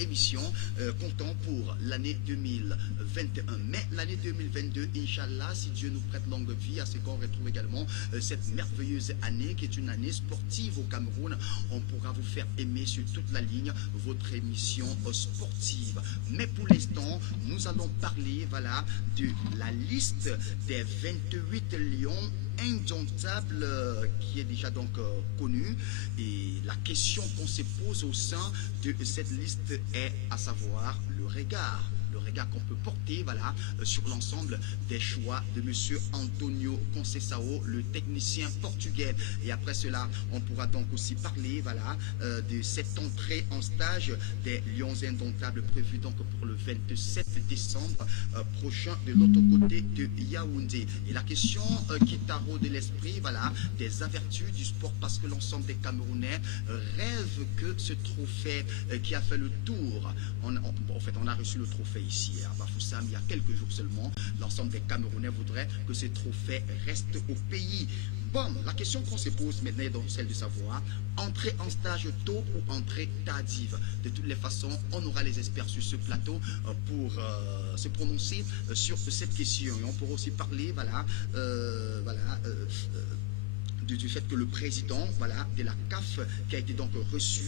émission comptant pour l'année 2021. Mais l'année 2022, Inch'Allah, si Dieu nous prête longue vie, à ce qu'on retrouve également cette merveilleuse année qui est une année sportive au Cameroun. On pourra vous faire aimer sur toute la ligne votre émission sportive. Mais pour l'instant, nous allons parler voilà, de la liste des 28 lions indomptable qui est déjà donc connue, et la question qu'on se pose au sein de cette liste est à savoir le regard qu'on peut porter voilà, sur l'ensemble des choix de monsieur Antonio Conceição, le technicien portugais. Et après cela, on pourra donc aussi parler voilà, de cette entrée en stage des Lions indomptables prévue donc pour le 27 décembre prochain de l'autre côté de Yaoundé. Et la question qui taraude l'esprit voilà, des avertus du sport, parce que l'ensemble des Camerounais rêvent que ce trophée qui a fait le tour, en fait on a reçu le trophée ici à Bafoussam il y a quelques jours seulement. L'ensemble des Camerounais voudraient que ce trophée reste au pays. Bon, la question qu'on se pose maintenant est donc celle de savoir entrer en stage tôt ou entrer tardive. De toutes les façons, on aura les experts sur ce plateau pour se prononcer sur cette question. Et on pourra aussi parler voilà, du fait que le président voilà, de la CAF, qui a été donc reçu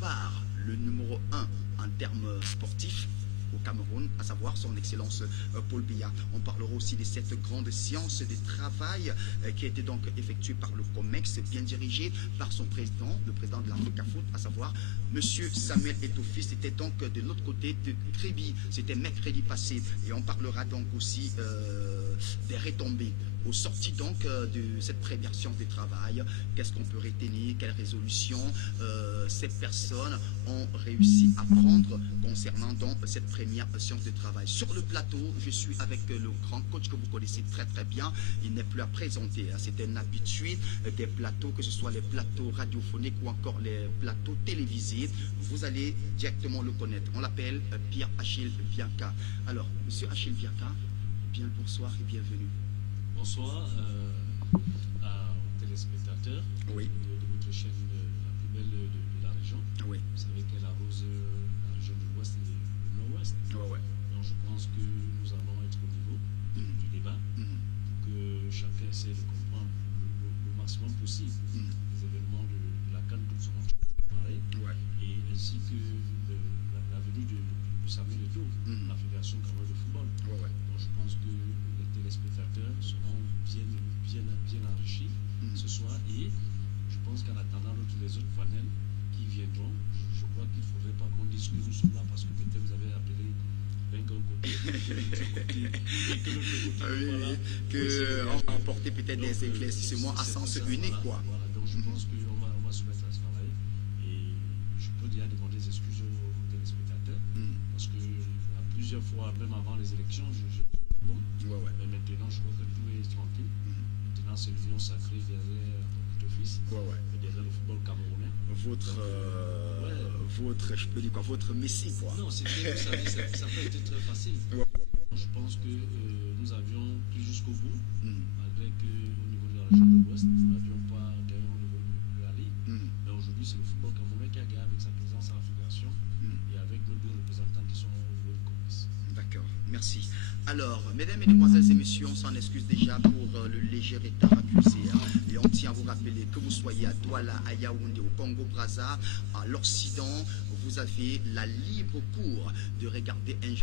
par le numéro 1 en termes sportifs au Cameroun, à savoir son excellence Paul Biya. On parlera aussi de cette grande séance de travail qui a été donc effectuée par le COMEX, bien dirigé par son président, le président de l'Africa Foot, à savoir monsieur Samuel Eto'o. C'était donc de l'autre côté de Kribi, c'était mercredi passé. Et on parlera donc aussi des retombées au sorti donc de cette première séance de travail. Qu'est-ce qu'on peut retenir, quelles résolutions ces personnes ont réussi à prendre concernant donc cette première séance de travail. Sur le plateau, je suis avec le grand coach que vous connaissez très très bien. Il n'est plus à présenter, c'est un habitué des plateaux, que ce soit les plateaux radiophoniques ou encore les plateaux télévisés. Vous allez directement le connaître. On l'appelle Pierre Achille Bianca. Alors, monsieur Achille Bianca, bien le bonsoir et bienvenue. Bonsoir aux téléspectateurs oui. de votre chaîne la plus belle de la région. Oui. Vous savez qu'elle arrose la région de l'Ouest et du Nord-Ouest. Ouais. Donc je pense que nous allons être au niveau du débat pour que chacun essaie de comprendre le maximum possible les événements de la CAN que nous serons préparés, et ainsi que la venue de Samuel Eto'o, la Fédération camerounaise de football. Donc je pense que les téléspectateurs seront bien enrichis ce soir, et je pense qu'en attendant tous les autres panels qui viendront, je crois qu'il ne faudrait pas qu'on dise que nous sommes là parce que peut-être vous avez appelé d'un côté, et que l'autre côté, on va apporter peut-être des éclaircissements à sens unique, quoi. Voilà, donc je pense qu'on va se mettre à ce travail, et je peux déjà demander des excuses aux téléspectateurs parce que à plusieurs fois, même avant les élections, bon, mais maintenant je crois que tout est tranquille. Maintenant c'est l'union sacrée derrière l'office et derrière le football camerounais. Votre, je peux dire quoi, votre messie, quoi. Non, c'était, vous savez, ça peut être très facile. Je pense que nous avions pris jusqu'au bout, malgré qu'au niveau de la région de l'Ouest, nous n'avions pas gagné au niveau de la Ligue. Mais aujourd'hui, c'est le football camerounais qui a gagné avec sa présence à la Fédération et avec nos deux représentants qui sont au niveau du COMEX. D'accord, merci. Alors, mesdames, mesdemoiselles et messieurs, on s'en excuse déjà pour le léger retard accusé. Et on tient à vous rappeler que vous soyez à Douala, à Yaoundé, au Congo-Brazza, à l'Occident, vous avez la libre cour de regarder un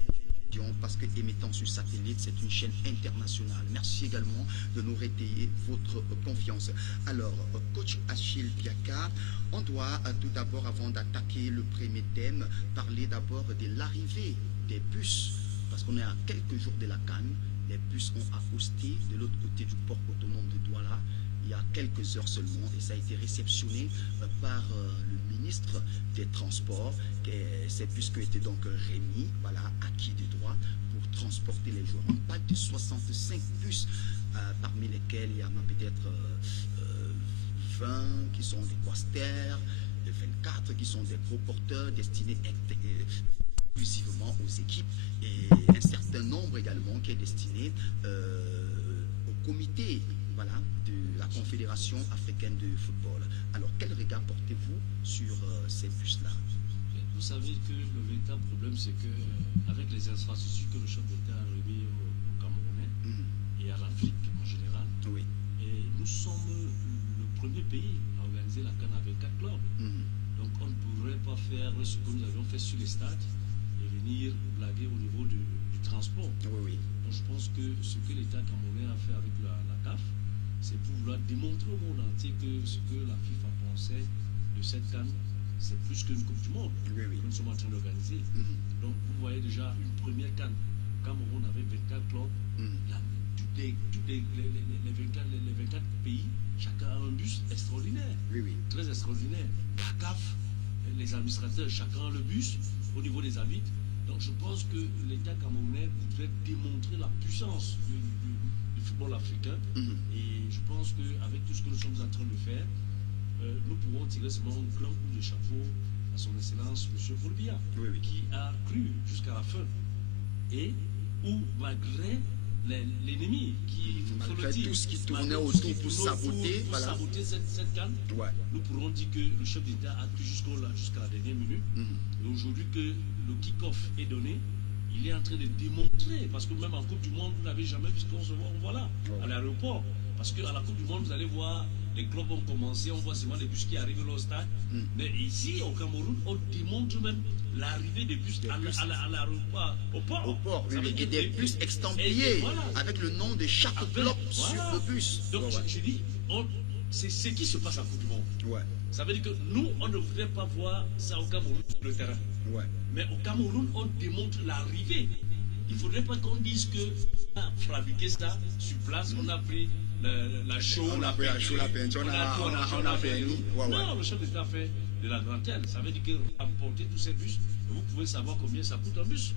parce que émettant sur satellite, c'est une chaîne internationale. Merci également de nous rétayer votre confiance. Alors, coach Achille Bianca, on doit tout d'abord, avant d'attaquer le premier thème, parler d'abord de l'arrivée des bus, parce qu'on est à quelques jours de la CAN. Les bus ont accosté de l'autre côté du port autonome de Douala il y a quelques heures seulement, et ça a été réceptionné par le ministre des Transports. Ces bus qui ont été donc remis, voilà, acquis de droit pour transporter les joueurs. On parle de 65 bus, parmi lesquels il y en a peut-être 20 qui sont des quasters, 24 qui sont des gros porteurs destinés exclusivement aux équipes, et un certain nombre également qui est destiné au comité, voilà, de la Confédération africaine de football. Alors, quel regard portez-vous sur ces bus-là? vous savez que le véritable problème, c'est que avec les infrastructures que le chef d'État a remis aux Camerounais et à l'Afrique en général, et nous sommes le premier pays à organiser la CAN avec 4 clubs. Donc on ne pourrait pas faire ce que nous avions fait sur les stades et venir blaguer au niveau du transport. Donc je pense que ce que l'État camerounais a fait avec la CAF, c'est pour vouloir démontrer au monde entier que ce que la FIFA pensait de cette CAN, c'est plus qu'une Coupe du Monde que nous sommes en train d'organiser. Donc vous voyez déjà une première CAN. Cameroun avait 24 clubs. Tous les 24 pays, chacun a un bus extraordinaire. Très extraordinaire. La CAF, les administrateurs, chacun a le bus au niveau des arbitres. Donc je pense que l'État camerounais voudrait démontrer la puissance du football africain. Et je pense qu'avec tout ce que nous sommes en train de faire, nous pourrons tirer seulement un grand coup de chapeau à son excellence M. Bourbiya, qui a cru jusqu'à la fin. Et où, malgré l'ennemi, malgré tout ce qui tournait autour pour saboter, cette CAN, nous pourrons dire que le chef d'État a cru jusqu'à la dernière minute. Et aujourd'hui que le kick-off est donné, il est en train de démontrer, parce que même en Coupe du Monde, vous n'avez jamais vu ce qu'on se voit là, à l'aéroport. Parce qu'à la Coupe du Monde, vous allez voir, les clubs ont commencé, on voit seulement les bus qui arrivent au stade. Mais ici, au Cameroun, on démontre même l'arrivée des bus à l'aéroport, au port. Et des bus extempliés, avec le nom de chaque club sur le bus. Donc, je dis, c'est ce qui se passe en Coupe du Monde. Ça veut dire que nous, on ne voudrait pas voir ça au Cameroun sur le terrain. Mais au Cameroun, on démontre l'arrivée. Il ne faudrait pas qu'on dise qu'on a fabriqué ça sur place, on a pris la chaux, on a peinture, on a fait Non, le chef d'État a fait de la dentelle. Ça veut dire que apporter tous ces bus, vous pouvez savoir combien ça coûte un bus.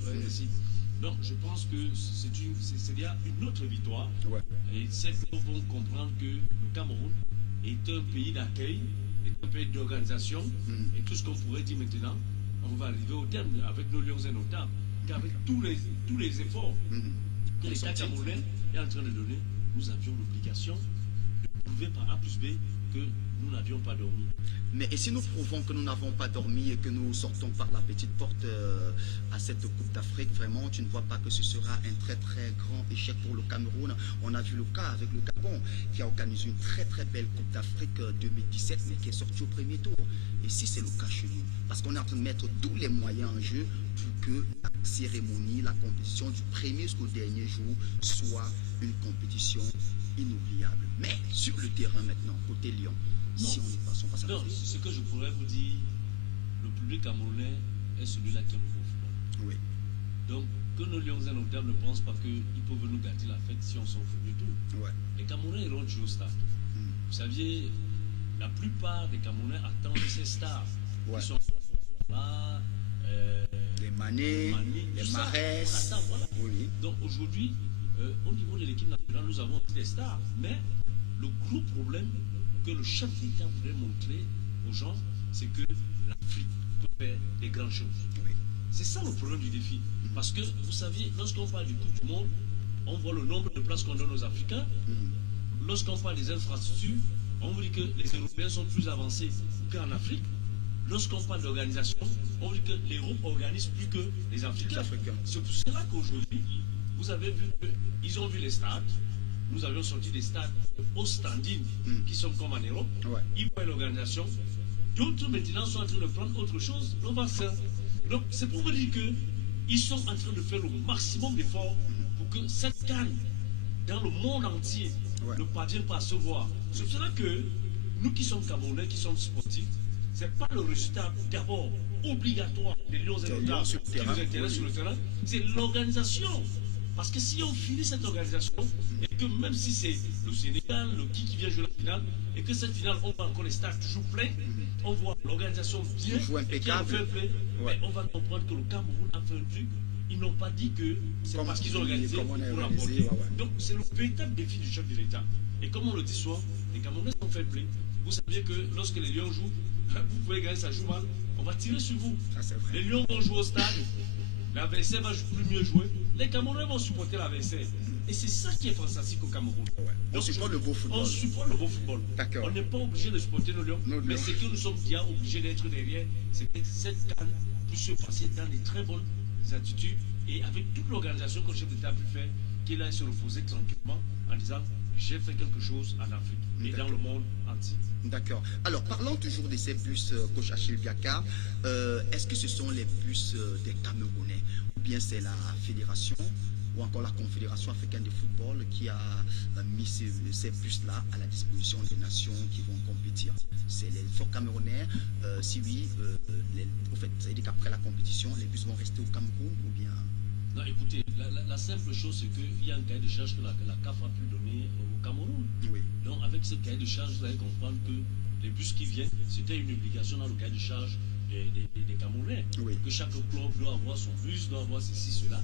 Donc je pense que c'est déjà une autre victoire. Et ces gens vont comprendre que le Cameroun est un pays d'accueil, est un pays d'organisation. Et tout ce qu'on pourrait dire maintenant, on va arriver au terme avec nos lions et nos tables, qu'avec tous les efforts que l'État camerounais est en train de donner, nous avions l'obligation de prouver par A plus B que nous n'avions pas dormi. Mais et si nous prouvons que nous n'avons pas dormi et que nous sortons par la petite porte à cette Coupe d'Afrique, vraiment, tu ne vois pas que ce sera un très très grand échec pour le Cameroun. On a vu le cas avec le Gabon qui a organisé une très très belle Coupe d'Afrique 2017 mais qui est sorti au premier tour. Et si c'est le cas chez nous, parce qu'on est en train de mettre tous les moyens en jeu pour que la cérémonie, la compétition du premier jusqu'au dernier jour soit une compétition inoubliable. Mais sur le terrain maintenant, côté Lyon, si on n'y passe, on passe à côté. Ce que je pourrais vous dire, le public camerounais est celui-là qui aime le football. Donc, que nos lions et nos dames ne pensent pas qu'ils peuvent nous gâter la fête si on s'en fout du tout. Les Camerounais iront jouer au stade. Vous saviez, la plupart des Camerounais attendent ces stars qui sont là, les Mané, les Marès. Donc aujourd'hui, au niveau de l'équipe nationale, nous avons des stars. Mais le gros problème que le chef d'État voudrait montrer aux gens, c'est que l'Afrique peut faire des grandes choses. C'est ça le problème du défi. Parce que, vous savez, lorsqu'on parle du Coupe du Monde, on voit le nombre de places qu'on donne aux Africains. Lorsqu'on parle des infrastructures, on vous dit que les Européens sont plus avancés qu'en Afrique. Lorsqu'on parle d'organisation, on dit que l'Europe organise plus que les Africains. C'est pour cela qu'aujourd'hui, vous avez vu qu'ils ont vu les stades. Nous avions sorti des stades au standing qui sont comme en Europe. Ils voient l'organisation. D'autres maintenant sont en train de prendre autre chose, le vaccin. Donc c'est pour vous dire qu'ils sont en train de faire le maximum d'efforts pour que cette canne dans le monde entier ne parvienne pas à se voir. C'est pour cela que nous qui sommes Camerounais, qui sommes sportifs, ce n'est pas le résultat d'abord obligatoire des lions et des dames qui nous intéressent sur le terrain, c'est l'organisation. Parce que si on finit cette organisation, et que même si c'est le Sénégal, le qui vient jouer la finale, et que cette finale, on voit encore les stades toujours pleins, on voit l'organisation bien, impeccable. Mais on va comprendre que le Cameroun a fait un truc. Ils n'ont pas dit que c'est parce qu'ils ont organisé pour l'emporter. Donc c'est le véritable défi du chef de l'État. Et comme on le dit souvent, les Camerounais sont fair play. Vous saviez que lorsque les Lions jouent, vous pouvez gagner, ça joue mal, on va tirer sur vous. Les Lions vont jouer au stade, l'adversaire va plus mieux jouer, les Camerounais vont supporter l'adversaire. Et c'est ça qui est fantastique au Cameroun. On supporte le beau football. On supporte le beau football. On n'est pas obligé de supporter nos Lions, mais c'est que nous sommes bien obligés d'être derrière. C'est que cette canne pu se passer dans des très bonnes attitudes et avec toute l'organisation que le chef d'État a pu faire, qu'il a se reposer tranquillement en disant j'ai fait quelque chose en Afrique et dans le monde entier. D'accord. Alors, parlons toujours de ces bus, coach Achille Biaka. Est-ce que ce sont les bus des Camerounais ou bien c'est la fédération ou encore la Confédération africaine de football qui a mis ces bus-là à la disposition des nations qui vont compétir? C'est les forts camerounais. Si oui, au fait, ça veut dire qu'après la compétition, les bus vont rester au Cameroun ou bien... Non, écoutez, la simple chose, c'est qu'il y a un cahier de charge que la CAF a pu donner au Cameroun. Oui. Donc, avec ce cahier de charge, vous allez comprendre que les bus qui viennent, c'était une obligation dans le cahier de charge des Camerounais. Oui. Que chaque club doit avoir son bus, doit avoir ceci, cela.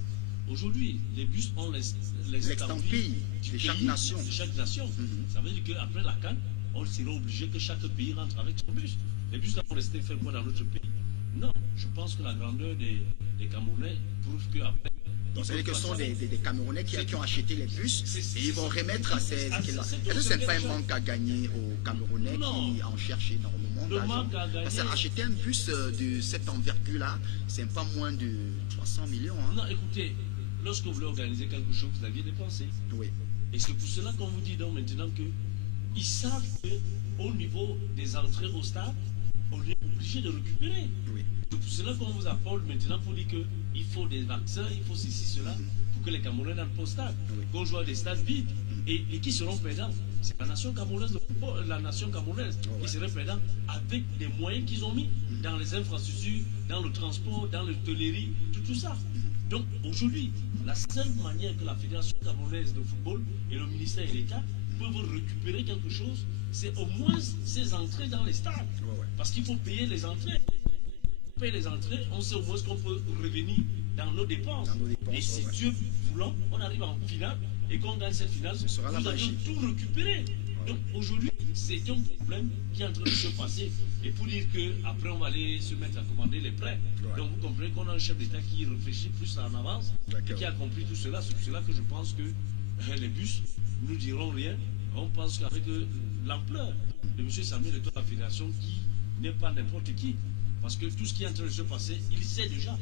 Aujourd'hui, les bus ont les estampilles de chaque nation. De chaque nation. Ça veut dire qu'après la CAN, on sera obligé que chaque pays rentre avec son bus. Les bus vont rester faire quoi dans notre pays? Non, je pense que la grandeur des Camerounais prouve qu'après... Donc, c'est-à-dire que ce sont des Camerounais qui ont acheté les bus et ils vont remettre à ces équipes-là. Est-ce que ce n'est pas un manque à gagner aux Camerounais qui en cherchent énormément d'argent? Parce qu'acheter un bus de cette envergure-là, c'est pas moins de 300 millions. Hein? Non, écoutez, lorsque vous voulez organiser quelque chose, vous aviez dépensé. Oui. Et c'est pour cela qu'on vous dit donc maintenant qu'ils savent qu'au niveau des entrées au stade, on est obligé de récupérer. Oui. C'est pour cela qu'on vous apporte maintenant pour dire qu'il faut des vaccins, il faut ceci, cela, pour que les Camerounais n'entrent pas au stade. Oui. Qu'on joue à des stades vides. Et qui seront perdants? C'est la nation camerounaise, la nation camerounaise qui serait perdante avec des moyens qu'ils ont mis dans les infrastructures, dans le transport, dans l'hôtellerie, tout ça. Donc aujourd'hui, la seule manière que la Fédération camerounaise de football et le ministère et l'État peuvent récupérer quelque chose, c'est au moins ces entrées dans les stades. Parce qu'il faut payer les entrées. Payer les entrées, on sait au moins qu'on peut revenir dans nos dépenses. Et si Dieu voulant, on arrive en finale et qu'on gagne cette finale, nous allons tout récupérer. Donc aujourd'hui, c'est un problème qui est en train de se passer. Et pour dire qu'après, on va aller se mettre à commander les prêts. Donc vous comprenez qu'on a un chef d'État qui réfléchit plus en avance et qui a compris tout cela. C'est pour cela que je pense que les bus nous diront rien. On pense qu'avec l'ampleur de M. Samuel de la Fédération, qui n'est pas n'importe qui, parce que tout ce qui est en train de se passer, il sait déjà.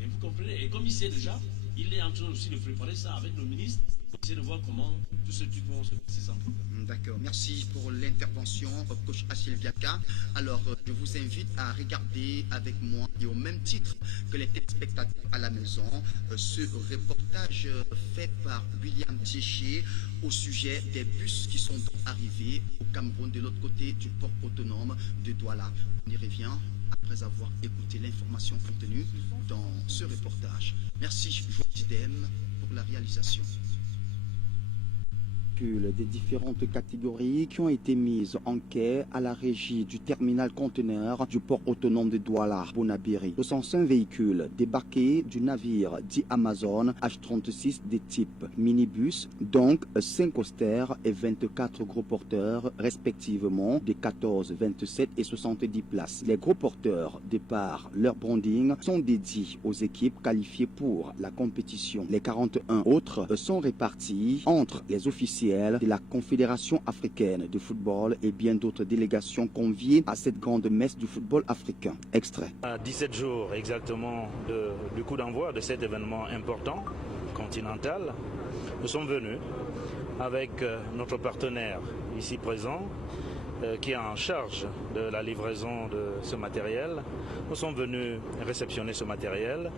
Et vous comprenez? Et comme il sait déjà, il est en train aussi de préparer ça avec le ministre, pour essayer de voir comment tout ce truc va se passer sans problème. D'accord, merci pour l'intervention, coach Achille Biaka. Alors, je vous invite à regarder avec moi et au même titre que les téléspectateurs à la maison, ce reportage fait par William Thiéché au sujet des bus qui sont arrivés au Cameroun de l'autre côté du port autonome de Douala. On y revient après avoir écouté l'information contenue dans ce reportage. Merci, Joël Dem, pour la réalisation. Des différentes catégories qui ont été mises en quai à la régie du terminal conteneur du port autonome de Douala, Bonabiri. Ce sont 5 véhicules débarqués du navire dit Amazon H36 des types minibus, donc 5 austères et 24 gros porteurs respectivement des 14, 27 et 70 places. Les gros porteurs, de par leur branding, sont dédiés aux équipes qualifiées pour la compétition. Les 41 autres sont répartis entre les officiers de la Confédération africaine de football et bien d'autres délégations conviées à cette grande messe du football africain. Extrait. À 17 jours exactement du coup d'envoi de cet événement important, continental, nous sommes venus avec notre partenaire ici présent, qui est en charge de la livraison de ce matériel. Nous sommes venus réceptionner ce matériel.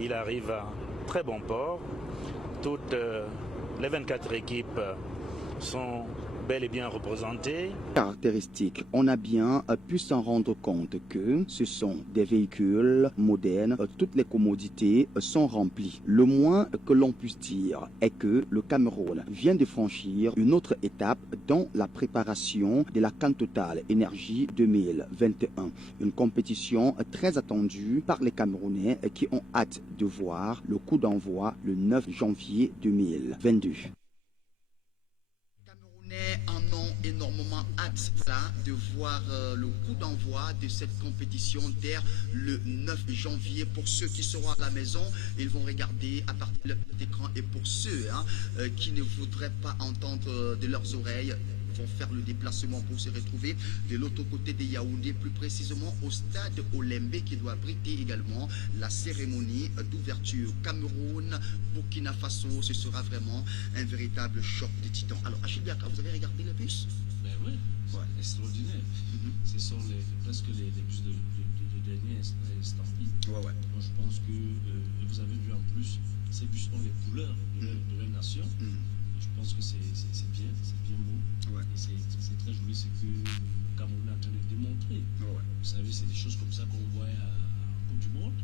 Il arrive à très bon port. Toutes les 24 équipes sont bel et bien représentées. Caractéristiques, on a bien pu s'en rendre compte que ce sont des véhicules modernes, toutes les commodités sont remplies. Le moins que l'on puisse dire est que le Cameroun vient de franchir une autre étape dans la préparation de la CAN Total Énergie 2021. Une compétition très attendue par les Camerounais qui ont hâte de voir le coup d'envoi le 9 janvier 2022. En ont énormément hâte là, de voir le coup d'envoi de cette compétition dès le 9 janvier. Pour ceux qui seront à la maison, ils vont regarder à partir de l'écran. Et pour ceux qui ne voudraient pas entendre de leurs oreilles, vont faire le déplacement pour se retrouver de l'autre côté de Yaoundé, plus précisément au stade Olembe qui doit abriter également la cérémonie d'ouverture. Cameroun, Burkina Faso, ce sera vraiment un véritable choc de titans. Alors, Achille Biaka, vous avez regardé le bus? Ben oui, c'est extraordinaire. Ce sont presque les bus de dernier estampille. Ouais. Moi, je pense que vous avez vu en plus, ces bus ont les couleurs de la nation. Je pense que c'est bien beau. Ouais. Et c'est très joli ce que le Cameroun est en train de démontrer. Ouais. Vous savez, c'est des choses comme ça qu'on voit à la Coupe du Monde,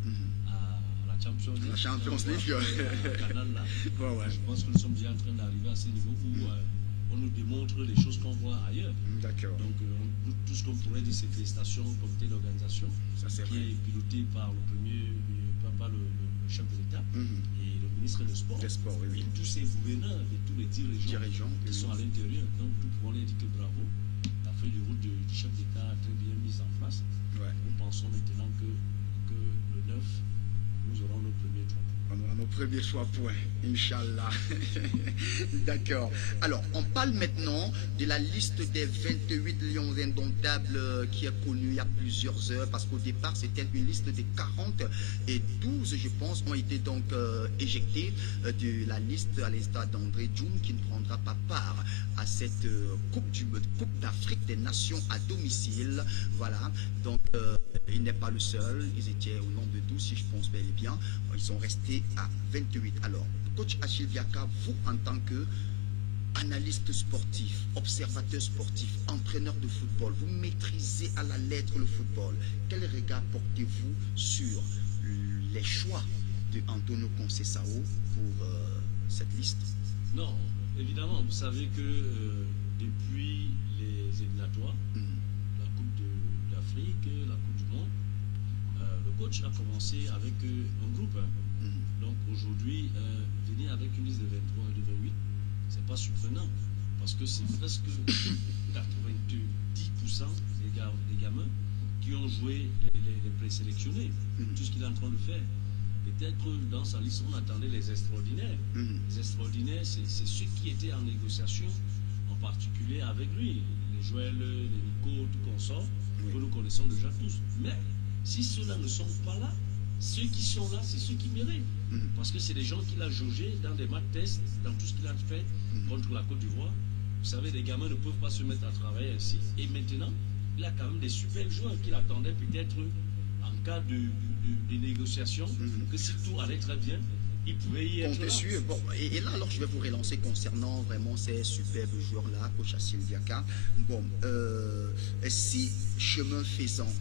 à la Champions League. La Champions League, au Canal, là. Ouais. Je pense que nous sommes bien en train d'arriver à ce niveau où on nous démontre les choses qu'on voit ailleurs. D'accord. Donc, tout ce qu'on pourrait dire, c'est félicitations au comité d'organisation qui est piloté par le chef de l'État et le ministre des Sports. Oui. Et tous ces gouverneurs et tous les dirigeants qui sont à l'intérieur. Donc, nous pouvons leur dire que bravo. La feuille de route du chef d'État a très bien mise en place. Ouais. Nous pensons maintenant que le 9, nous aurons nos premiers droits. On aura nos premiers choix points, Inch'Allah. D'accord. Alors, on parle maintenant de la liste des 28 lions indomptables qui est connue il y a plusieurs heures, parce qu'au départ, c'était une liste de 40 et 12, je pense, ont été donc éjectés de la liste à l'instar d'André Djoum, qui ne prendra pas part à cette Coupe d'Afrique des Nations à domicile. Voilà. Donc, il n'est pas le seul. Ils étaient au nombre de 12, si je pense bel et bien. Ils sont restés à 28. Alors, coach Achille Biaka, vous en tant que analyste sportif, observateur sportif, entraîneur de football, vous maîtrisez à la lettre le football. Quel regard portez-vous sur les choix de Antonio Conceição pour cette liste? Non, évidemment, vous savez que depuis les éliminatoires, la Coupe d'Afrique, la Coupe du Monde, le coach a commencé avec un groupe. Donc aujourd'hui, venir avec une liste de 23 et de 28, c'est pas surprenant, parce que c'est presque 90% des gamins qui ont joué les présélectionnés, tout ce qu'il est en train de faire. Peut-être dans sa liste, on attendait les extraordinaires. Les extraordinaires, c'est ceux qui étaient en négociation, en particulier avec lui. Les Joël, les Nico, tout consort, que nous connaissons déjà tous. Mais si ceux-là ne sont pas là, ceux qui sont là, c'est ceux qui méritent. Parce que c'est des gens qu'il a jaugés dans des matchs tests, dans tout ce qu'il a fait contre la Côte d'Ivoire. Vous savez, les gamins ne peuvent pas se mettre à travailler ainsi. Et maintenant, il a quand même des super joueurs qu'il attendait peut-être en cas de négociation, que si tout allait très bien, il pouvait y être là. Bon, et là, alors, je vais vous relancer concernant vraiment ces superbes joueurs-là, coach Achille Biaka. Bon, si chemin faisant,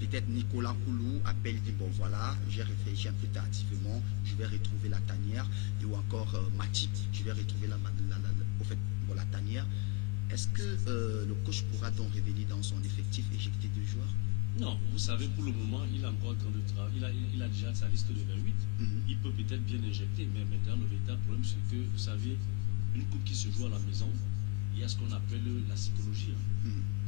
peut-être Nicolas Koulou appelle, dit bon voilà, j'ai réfléchi un peu tardivement, je vais retrouver la tanière, et ou encore Matip, je vais retrouver la tanière. Est-ce que le coach pourra donc revenir dans son effectif éjecter 2 joueurs? Non, vous savez, pour le moment, il est encore en train de travailler. Il a déjà sa liste de 28. Il peut peut-être bien injecter, mais maintenant, le véritable problème, c'est que, vous savez, une coupe qui se joue à la maison, il y a ce qu'on appelle la psychologie.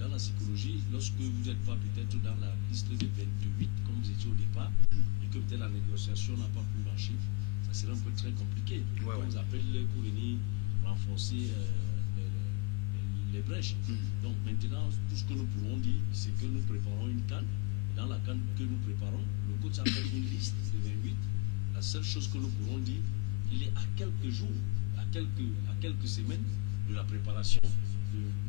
Dans la psychologie, lorsque vous n'êtes pas peut-être dans la liste des 28, comme vous étiez au départ, et que peut-être la négociation n'a pas pu marcher, ça serait un peu très compliqué. On vous appelle pour venir renforcer les brèches. Donc maintenant, tout ce que nous pouvons dire, c'est que nous préparons une CAN. Dans la CAN que nous préparons, le coach a fait une liste de 28. La seule chose que nous pourrons dire, il est à quelques jours, à quelques semaines de la préparation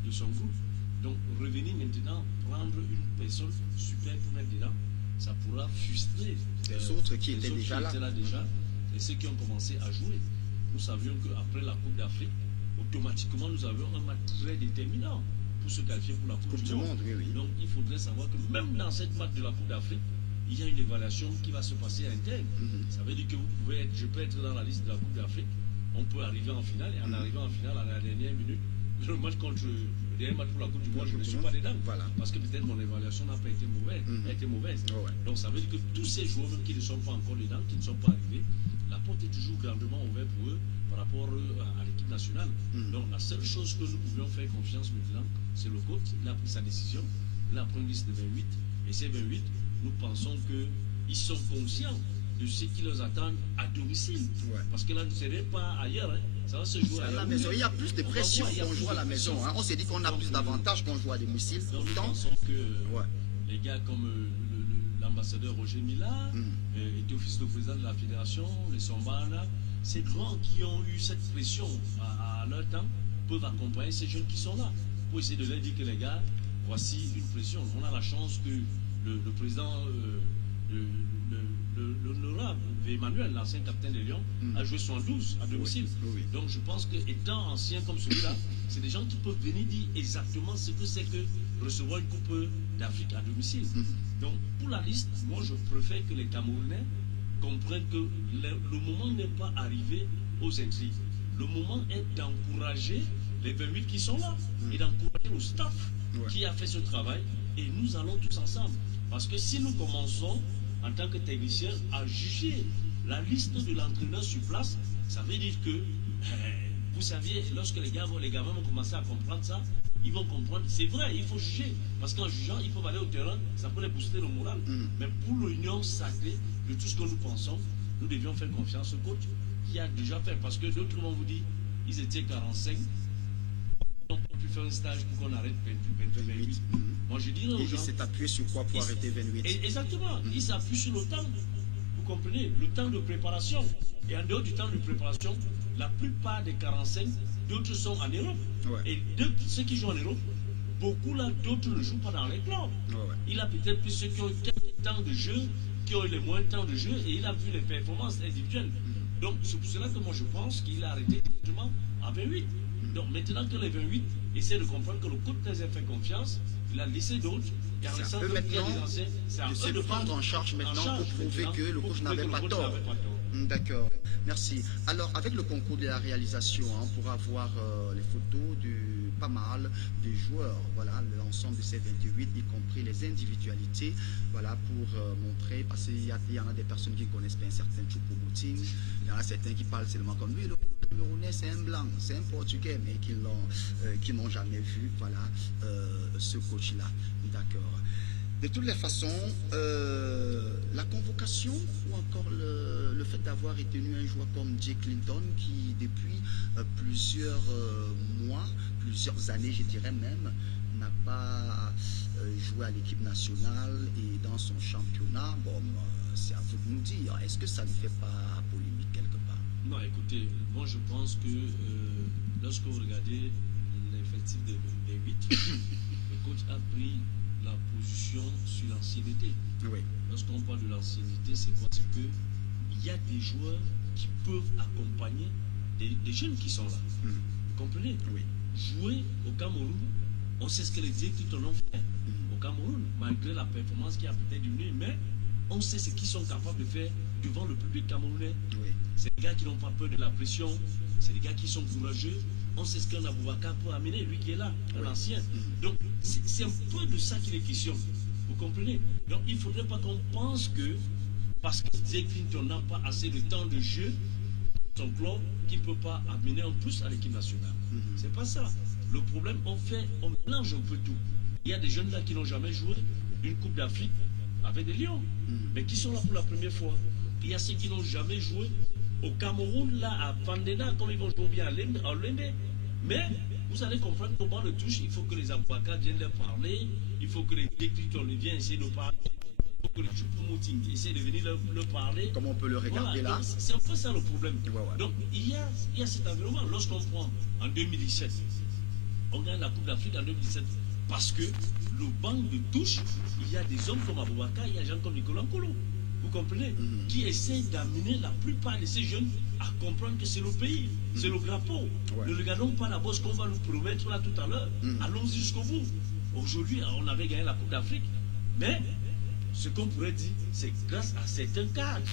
de son groupe. Donc revenir maintenant, prendre une personne super pour mettre dedans, ça pourra frustrer les autres qui étaient déjà là. Et ceux qui ont commencé à jouer. Nous savions qu'après la Coupe d'Afrique, automatiquement nous avions un match très déterminant pour se qualifier pour la Coupe du Monde. Donc il faudrait savoir que même dans cette match de la Coupe d'Afrique, il y a une évaluation qui va se passer à interne. Ça veut dire que je peux être dans la liste de la Coupe d'Afrique, on peut arriver en finale, et en arrivant en finale à la dernière minute, le match le dernier match pour la Coupe du Monde, je ne suis pas dedans. Parce que peut-être mon évaluation n'a pas été mauvaise. Donc ça veut dire que tous ces joueurs même qui ne sont pas encore dedans, qui ne sont pas arrivés, la porte est toujours grandement ouverte pour eux par rapport à l'équipe nationale. Donc la seule chose que nous pouvions faire confiance maintenant, c'est le coach. Il a pris sa décision, il a pris une liste de 28, et ces 28, nous pensons qu'ils sont conscients de ce qui les attend à domicile. Parce que là, ce n'est pas ailleurs. Ça va se jouer à la maison. Il y a plus de pression qu'on joue à la maison. Hein. On s'est dit qu'on a plus d'avantages qu'on joue à domicile. Donc, nous pensons que les gars comme l'ambassadeur Roger Mila était officier de président de la fédération, les Sombana, ces grands qui ont eu cette pression à leur temps peuvent accompagner ces jeunes qui sont là pour essayer de leur dire que les gars, voici une pression. On a la chance que le président, l'honorable Emmanuel, l'ancien capitaine de Lyon, a joué 72 à domicile. Oui. Donc je pense que étant ancien comme celui-là, c'est des gens qui peuvent venir dire exactement ce que c'est que recevoir une coupe d'Afrique à domicile. Donc pour la liste, moi je préfère que les Camerounais comprennent que le moment n'est pas arrivé aux intrigues. Le moment est d'encourager les 28 qui sont là et d'encourager le staff qui a fait ce travail, et nous allons tous ensemble. Parce que si nous commençons en tant que techniciens à juger la liste de l'entraîneur sur place, ça veut dire que, vous saviez, lorsque les gamins vont commencer à comprendre ça, ils vont comprendre, c'est vrai, il faut juger. Parce qu'en jugeant, il faut aller au terrain, ça peut les booster le moral. Mais pour l'union sacrée de tout ce que nous pensons, nous devions faire confiance au coach qui a déjà fait. Parce que d'autres vont vous dire, ils étaient 45, on peut plus faire un stage pour qu'on arrête 28. Moi je dirais aux gens. Il s'est appuyé sur quoi pour arrêter 28? Exactement, il s'appuie sur le temps. Vous comprenez, le temps de préparation. Et en dehors du temps de préparation, la plupart des 45, d'autres sont en Europe. Et de ceux qui jouent en Europe, beaucoup là, d'autres ne jouent pas dans les clubs. Il a peut-être plus ceux qui ont quelques temps de jeu, qui ont eu les moins de temps de jeu, et il a vu les performances individuelles. Donc c'est pour cela que moi je pense qu'il a arrêté directement à 28. Donc maintenant que les 28 essaient de comprendre que le coach les a fait confiance, il a laissé d'autres. C'est à eux maintenant de se prendre en charge maintenant pour prouver que le coach n'avait pas tort. D'accord, merci. Alors avec le concours de la réalisation, hein, pour avoir les photos de pas mal de joueurs, voilà, l'ensemble de ces 28, y compris les individualités, voilà, pour montrer, parce qu'il y en a des personnes qui ne connaissent pas un certain Choupo-Moting, il y en a certains qui parlent seulement comme lui, le Camerounais c'est un blanc, c'est un portugais, mais qui n'ont jamais vu, voilà, ce coach-là, d'accord. De toutes les façons, la convocation ou encore le fait d'avoir retenu un joueur comme Jay Clinton qui depuis plusieurs mois, plusieurs années je dirais même, n'a pas joué à l'équipe nationale et dans son championnat, bon, c'est à vous de nous dire, est-ce que ça ne fait pas polémique quelque part? Non, écoutez, moi je pense que lorsque vous regardez l'effectif des 8, le coach a pris la position sur l'ancienneté. Lorsqu'on parle de l'ancienneté, c'est quoi? C'est qu'il y a des joueurs qui peuvent accompagner des jeunes qui sont là. Vous comprenez? Jouer au Cameroun, on sait ce que les équipes en ont fait au Cameroun, malgré la performance qui a peut-être diminué, mais on sait ce qu'ils sont capables de faire devant le public camerounais. C'est des gars qui n'ont pas peur de la pression, c'est des gars qui sont courageux. On sait ce qu'un Aboubakar peut amener, lui qui est là, un ancien. Donc, c'est un peu de ça qu'il est question. Vous comprenez? Donc, il ne faudrait pas qu'on pense que, parce que Jay Clinton n'a pas assez de temps de jeu, son club, qu'il ne peut pas amener en plus à l'équipe nationale. C'est pas ça. Le problème, on mélange un peu tout. Il y a des jeunes là qui n'ont jamais joué une Coupe d'Afrique avec des Lions, mais qui sont là pour la première fois. Il y a ceux qui n'ont jamais joué au Cameroun, là, à Fandena, comme ils vont jouer bien à Lembe. Mais vous allez comprendre comment le touche. Il faut que les avocats viennent leur parler. Il faut que les écritures viennent essayer de parler. Il faut que les Choupo-Moting essaient de venir leur parler. Comment on peut le regarder là? C'est un peu ça le problème. Donc il y a cet environnement. Lorsqu'on prend en 2017, on gagne la Coupe d'Afrique en 2017. Parce que le banc de touche, il y a des hommes comme Aboubakar, il y a des gens comme Nicolas Nkolo. Vous comprenez? Qui essaient d'amener la plupart de ces jeunes à comprendre que c'est le pays, c'est le drapeau. Ne regardons pas d'abord ce qu'on va nous promettre là tout à l'heure. Allons-y jusqu'au bout. Aujourd'hui, on avait gagné la Coupe d'Afrique, mais ce qu'on pourrait dire, c'est grâce à certains cadres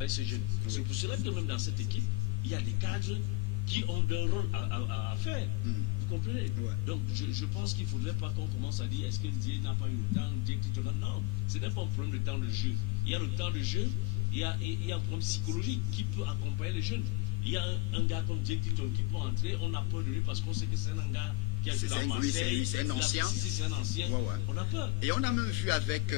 avec ces jeunes. C'est pour cela que même dans cette équipe, il y a des cadres qui ont un rôle à faire. Vous comprenez? Donc je pense qu'il ne faudrait pas qu'on commence à dire est-ce que Dieu n'a pas eu le temps, Dieu non, ce n'est pas un problème de temps de jeu. Il y a le temps de jeu, il y a un problème psychologique qui peut accompagner les jeunes. Il y a un gars comme Dieu qui peut entrer, on a peur de lui parce qu'on sait que c'est un gars qui a joué à Marseille. C'est un ancien. C'est un ancien. On a peur. Et on a même vu avec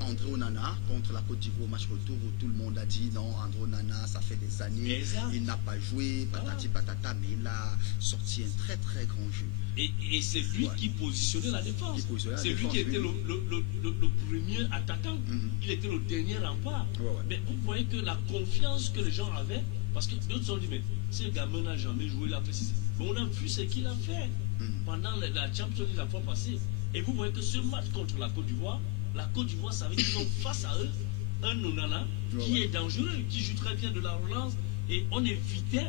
André Onana contre la Côte d'Ivoire au match retour où tout le monde a dit non, André Onana, ça fait des années, il n'a pas joué, patati patata, mais il a sorti un très très grand jeu. Et c'est lui qui positionnait la défense. C'est lui qui était le premier attaquant. Il était le dernier rempart. Mais vous voyez que la confiance que les gens avaient, parce que d'autres se sont dit, mais ce gamin n'a jamais joué, il a fait ceci. Mais on a vu ce qu'il a fait pendant la Champions League la fois passée. Et vous voyez que ce match contre la Côte d'Ivoire, savait qu'ils ont face à eux un Onana qui est dangereux, qui joue très bien de la relance. Et on évitait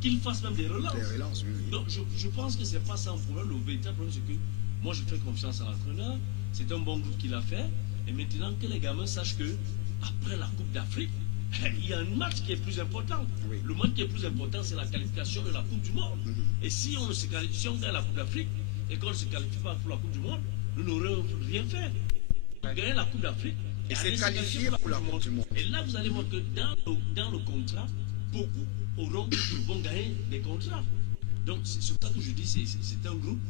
qu'il fasse même des relances. Donc je pense que c'est pas ça un problème. Le véritable problème, c'est que moi je fais confiance à l'entraîneur. C'est un bon groupe qu'il a fait. Et maintenant que les gamins sachent que après la Coupe d'Afrique, il y a un match qui est plus important. Le match qui est plus important, c'est la qualification de la Coupe du Monde. Et si on gagne la Coupe d'Afrique et qu'on ne se qualifie pas pour la Coupe du Monde, nous n'aurions rien fait. Gagner la Coupe d'Afrique et c'est qualifié pour la Coupe du Monde. Et là, vous allez voir que dans le contrat, beaucoup vont gagner des contrats. Donc c'est pour ça que je dis, c'est un groupe.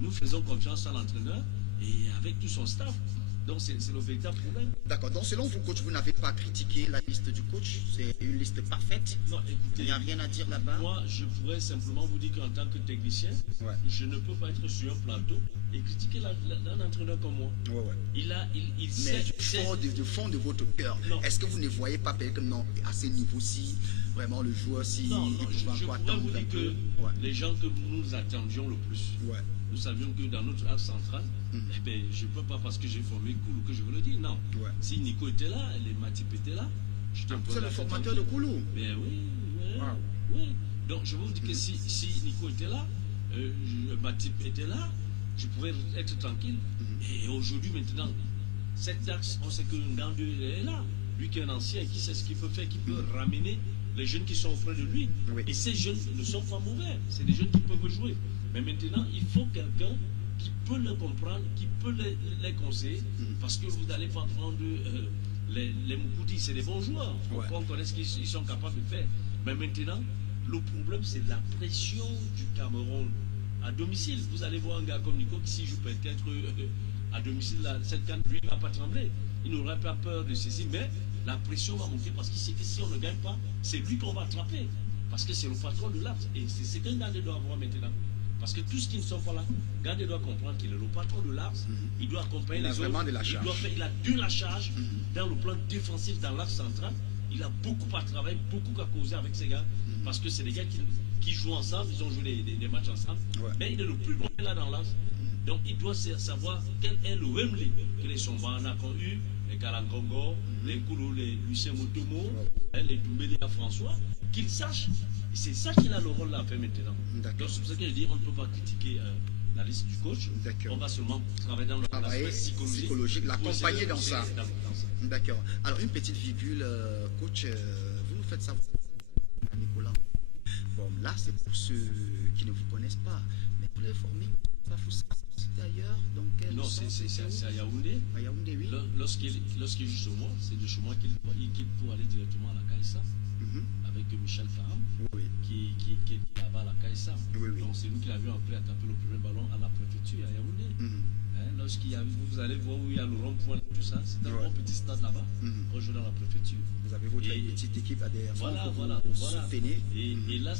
Nous faisons confiance à l'entraîneur et avec tout son staff. Donc c'est le véritable problème. D'accord. Donc selon vous, coach, vous n'avez pas critiqué la liste du coach. C'est une liste parfaite. Non, écoutez, il n'y a rien à dire là-bas. Moi, je pourrais simplement vous dire qu'en tant que technicien, je ne peux pas être sur un plateau et critiquer un entraîneur comme moi. Il sait. Mais du fond de votre cœur, est-ce que vous ne voyez pas que non, à ce niveau-ci, vraiment le joueur, si je pourrais vous dire que les gens que nous attendions le plus, nous savions que dans notre axe central, je ne peux pas parce que j'ai formé Koulou que je veux le dire, non. Si Nico était là, les Matip étaient là, c'est le formateur de Koulou. Mais oui. Donc je vous dis que si Nico était là, Matip était là, je pouvais être tranquille. Et aujourd'hui, maintenant, cet axe, on sait que Ngandou est là. Lui qui est un ancien, qui sait ce qu'il peut faire, qui peut ramener les jeunes qui sont auprès de lui. Et ces jeunes ne sont pas mauvais. C'est des jeunes qui peuvent jouer. Mais maintenant, il faut quelqu'un qui peut le comprendre, qui peut les conseiller. Parce que vous n'allez pas prendre les Moukoudi, c'est des bons joueurs. On connaît ce qu'ils sont capables de faire. Mais maintenant, le problème, c'est la pression du Cameroun à domicile. Vous allez voir un gars comme Nico qui, s'il joue peut-être à domicile, cette canne, lui, il ne va pas trembler. Il n'aura pas peur de ceci, mais la pression va monter parce qu'il sait que si on ne gagne pas, c'est lui qu'on va attraper. Parce que c'est le patron de l'APS. Et c'est ce qu'un Gandé doit avoir maintenant. Parce que tous qui ne sont pas là, Gandé doit comprendre qu'il est le patron de l'APS. Il doit accompagner les autres. Il a de la charge dans le plan défensif dans l'axe central. Il a beaucoup à travailler, beaucoup à causer avec ces gars. Parce que c'est des gars qui jouent ensemble, ils ont joué des matchs ensemble. Mais il est le plus loin là dans l'axe. Donc il doit savoir quel est le Wembley que les Sombana ont eu, les Kalangongo, les Koulou, les Lucien Motomo, les Doumbélé à François, qu'ils sachent. C'est ça qu'il a le rôle à faire maintenant. Donc c'est pour ça que je dis on ne peut pas critiquer la liste du coach. On va seulement travailler dans l'aspect psychologique, l'accompagner dans ça. D'accord. Alors une petite virgule, coach, vous nous faites savoir, Nicolas. Bon, là c'est pour ceux qui ne vous connaissent pas, mais pour les former, pas fou ça. C'était ailleurs, donc non, c'est à Yaoundé. À Yaoundé, oui. Lorsqu'il joue chez moi, c'est de chez moi qu'il peut aller directement à la CAISA avec Michel Faram, qui est là-bas à la CAISA. Donc c'est nous qui l'avions appelé à taper le premier ballon à la préfecture à Yaoundé. Vous allez voir où il y a le rond-point, tout ça, c'est un bon petit stade là-bas. On joue dans la préfecture. Vous avez votre petite équipe à des voilà. soutenir. Et là,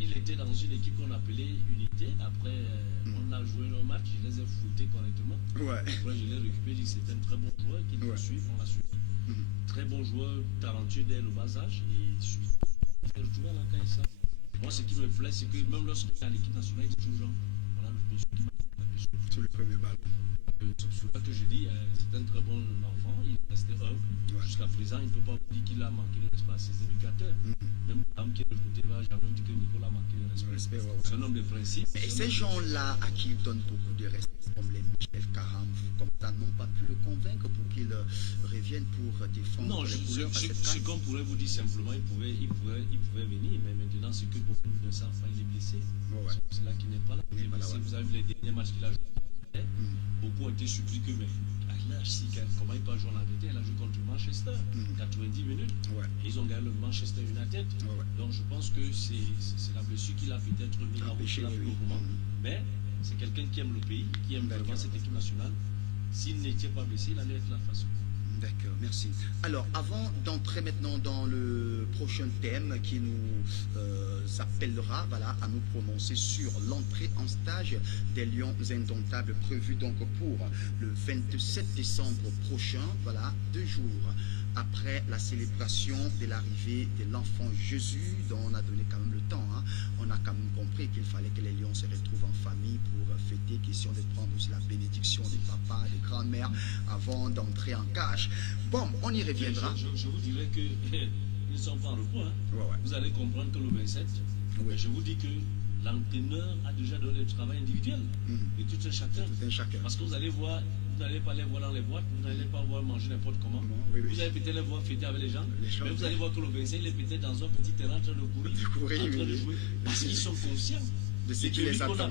il était dans une équipe qu'on appelait Unité. Après, on a joué le match, je les ai fouettés correctement. Après, je l'ai récupéré, j'ai dit que c'était un très bon joueur qui nous suit, on l'a suivi. Très bon joueur, talentueux dès le bas âge. Et je suis retrouvé à la CAISA. Moi, ce qui me plaît, c'est que même lorsqu'il est à l'équipe nationale, il est toujours voilà le monsieur qui m'a sur le premier ballon. C'est ça que je dis, c'est un très bon enfant, il est resté humble. Jusqu'à présent, il ne peut pas dire qu'il a manqué de respect à ses éducateurs. Même l'homme qui est de côté va jamais dire que Nicolas a manqué de respect. C'est un homme de principe. Et ces gens-là à qui il donne beaucoup de respect, comme les Michel Caram, comme ça, n'ont pas pu le convaincre pour qu'il revienne pour défendre les couleurs. Ce qu'on pourrait vous dire simplement, il pouvait venir, mais maintenant, ce que beaucoup ne savent pas, il est blessé. C'est là qu'il n'est pas là. Vous avez vu les derniers matchs qu'il a joué. Beaucoup ont été surpris que, mais comment il peut jouer en Angleterre? Il a joué contre Manchester, 90 minutes. Et ils ont gagné le Manchester United. Donc je pense que c'est la blessure qu'il a peut-être mis en route là pour le moment. Mais c'est quelqu'un qui aime le pays, qui aime vraiment cette équipe nationale. S'il n'était pas blessé, il allait être là façon. D'accord, merci. Alors, avant d'entrer maintenant dans le prochain thème qui nous appellera à nous prononcer sur l'entrée en stage des Lions indomptables prévue donc pour le 27 décembre prochain, 2 jours après la célébration de l'arrivée de l'enfant Jésus, dont on a donné quand même le temps. On a quand même compris qu'il fallait que les lions se retrouvent en famille pour fêter, question de prendre aussi la bénédiction des papas, des grands-mères avant d'entrer en cage. Bon, on y reviendra. Je vous dirais que ils ne sont pas en repos. Vous allez comprendre que le 27, je vous dis que l'entraîneur a déjà donné le travail individuel de tout un chacun. Parce que vous allez voir, vous n'allez pas les voir dans les boîtes, vous n'allez pas voir manger n'importe comment. Vous allez peut-être les voir fêter avec les gens, mais vous allez voir que le 25, il est peut-être dans un petit terrain en train de courir, en train de jouer, parce qu'ils sont conscients de ce qui les attend.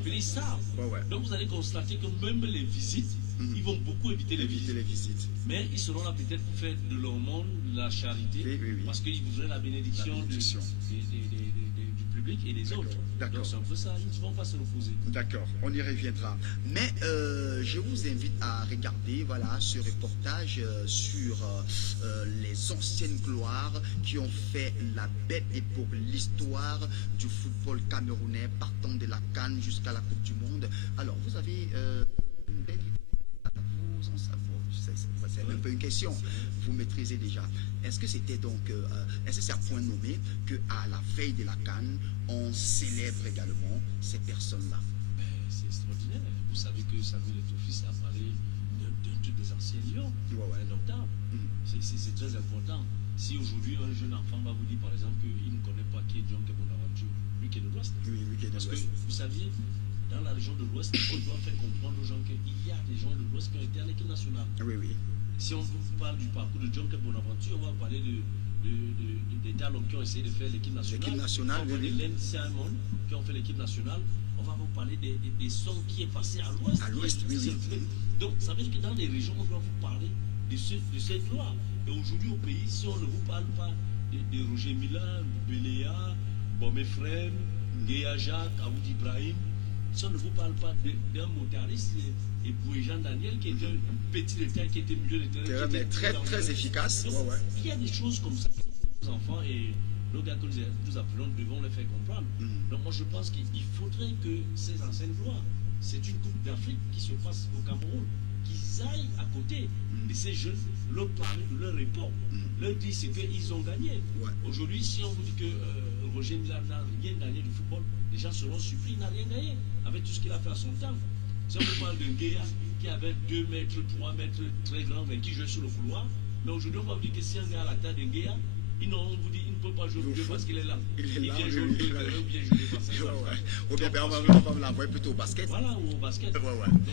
Donc vous allez constater que même les visites, ils vont beaucoup éviter les visites. Mais ils seront là peut-être pour faire de leur monde, de la charité, parce qu'ils voudraient la bénédiction, du public et des autres. Donc c'est un peu ça, ils ne vont pas se reposer. D'accord, on y reviendra. Mais je vous invite à regarder ce reportage sur les anciennes gloires qui ont fait la belle époque, l'histoire du football camerounais partant de la CAN jusqu'à la Coupe du Monde. Alors vous avez une belle idée. C'est un peu une question. Vous maîtrisez déjà. Est-ce que c'était donc, est-ce que c'est à point nommé qu'à la veille de la CAN, on célèbre également ces personnes-là? C'est extraordinaire. Vous savez que Samuel Eto'o-Fils a parlé d'un truc des anciens lions. C'est très important. Si aujourd'hui un jeune enfant va vous dire par exemple qu'il ne connaît pas qui est John Bonaventure, lui qui est de l'Ouest. Parce que vous saviez, dans la région de l'Ouest, on doit faire comprendre aux gens qu'il y a des gens de l'Ouest qui ont été à l'équipe nationale. Si on vous parle du parcours de John Bonaventure, on va parler des talents qui ont essayé de faire l'équipe nationale. On va parler de Len Simon qui ont fait l'équipe nationale. On va vous parler des sons qui est passé à l'Ouest. À l'Ouest, Donc, ça veut dire que dans les régions, on doit vous parler de cette gloire. Et aujourd'hui, au pays, si on ne vous parle pas de Roger Mila, Beléa, Bomé Frem, Guéa Jacques, Aoud Ibrahim, si on ne vous parle pas d'un motariste et Bouéjean Daniel qui était un petit détail qui était milieu de terrain, mais très efficace. Il y a des choses comme ça. Les enfants et nos gars que nous appelons devons les faire comprendre. Donc moi je pense qu'il faudrait que ces anciennes gloires, c'est une Coupe d'Afrique qui se passe au Cameroun, qu'ils aillent à côté de ces jeunes, leur parler de leur époque, leur dire ce qu'ils ont gagné. Aujourd'hui, si on vous dit que Roger Mila n'a rien gagné du football, les gens seront surpris, il n'a rien gagné avec tout ce qu'il a fait à son temps. Si on vous parle d'un Guéa qui avait 2 mètres, 3 mètres, très grand, mais qui jouait sur le couloir, mais aujourd'hui on va vous dire que si un gars à la taille d'un Guéa, on vous dit il ne peut pas jouer au jeu parce qu'il est là. Il vient jouer au jeu, ou bien jouer au basket. Ou bien on va l'envoyer plutôt au basket. Voilà, ou au basket. Donc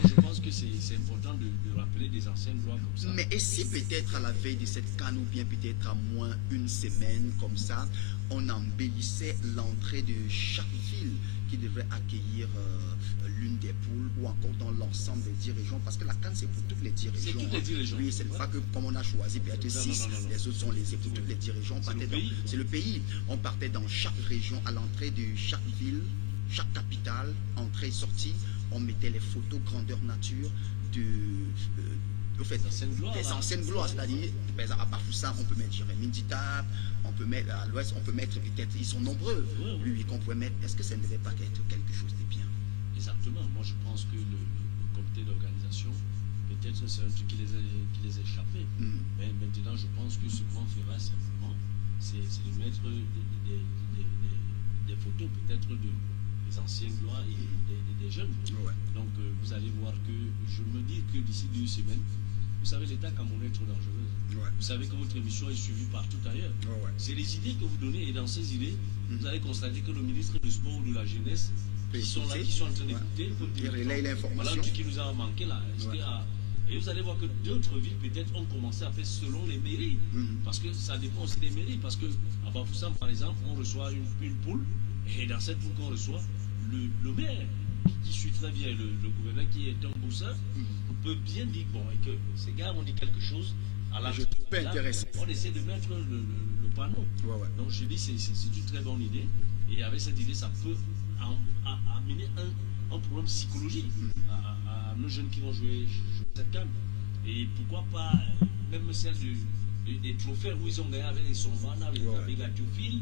je pense que c'est important de rappeler des anciennes gloires comme ça. Mais et si peut-être à la veille de cette CAN, ou bien peut-être à moins une semaine comme ça, on embellissait l'entrée de chaque ville qui devrait accueillir l'une des poules, ou encore dans l'ensemble des 10 régions, parce que la CAN c'est pour toutes les 10 régions. C'est toutes les 10 régions. Oui, c'est pas que comme on a choisi peut-être 6, les autres sont lésés pour toutes les 10 régions. C'est le pays. On partait dans chaque région, à l'entrée de chaque ville, chaque capitale, entrée et sortie, on mettait les photos grandeur nature des anciennes gloires, c'est-à-dire à Bafoussam on peut mettre Jérémy Dita, on peut mettre à l'ouest, on peut mettre peut-être, ils sont nombreux, qu'on pourrait mettre. Est-ce que ça ne devait pas être quelque chose de bien? Exactement, moi je pense que le comité d'organisation, peut-être c'est un truc qui les a échappés, mais maintenant je pense que ce qu'on fera simplement, c'est de mettre des photos peut-être des anciennes gloires et des jeunes. Donc vous allez voir que je me dis que d'ici 2 semaines, vous savez, l'État camerounais est trop dangereux. Vous savez que votre émission est suivie partout ailleurs. C'est les idées que vous donnez, et dans ces idées, vous allez constater que le ministre du Sport ou de la Jeunesse, qui sont là, qui sont en train d'écouter, il relaye l'information. Voilà ce qui nous a manqué là. Et vous allez voir que d'autres villes peut-être ont commencé à faire selon les mairies. Parce que ça dépend aussi des mairies. Parce que à Bafoussam, par exemple, on reçoit une poule, et dans cette poule qu'on reçoit, le maire, qui suit très bien le gouverneur, qui est un bosseur, peut bien dire bon, et que ces gars ont dit quelque chose à la on essaie de mettre le panneau. Donc je dis c'est une très bonne idée, et avec cette idée ça peut amener un problème psychologique à nos jeunes qui vont jouer cette CAN. Et pourquoi pas, même celle des trophées où ils ont gagné avec les Sonvana, avec Abega Théophile,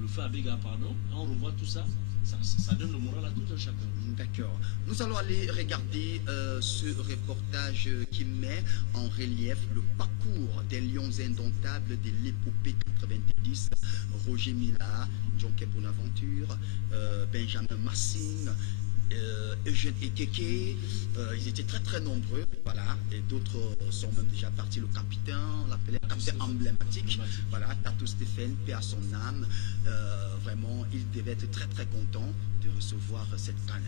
le feu Abega, pardon, on revoit tout ça, ça donne le moral à tout un chacun. D'accord. Nous allons aller regarder ce reportage qui met en relief le parcours des lions indomptables de l'épopée 90, Roger Mila, Jonke Bonaventure, Benjamin Massing, Eugène Ekeke, ils étaient très très nombreux, voilà, et d'autres sont même déjà partis, le capitaine, on l'appelait capitaine emblématique, voilà, Tatou Stéphane, paix à son âme, vraiment, il devait être très très content de recevoir cette canne,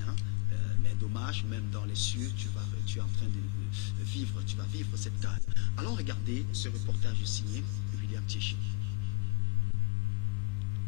mais dommage, même dans les cieux, tu es en train de vivre, tu vas vivre cette canne. Allons regarder ce reportage signé William Tchéchi.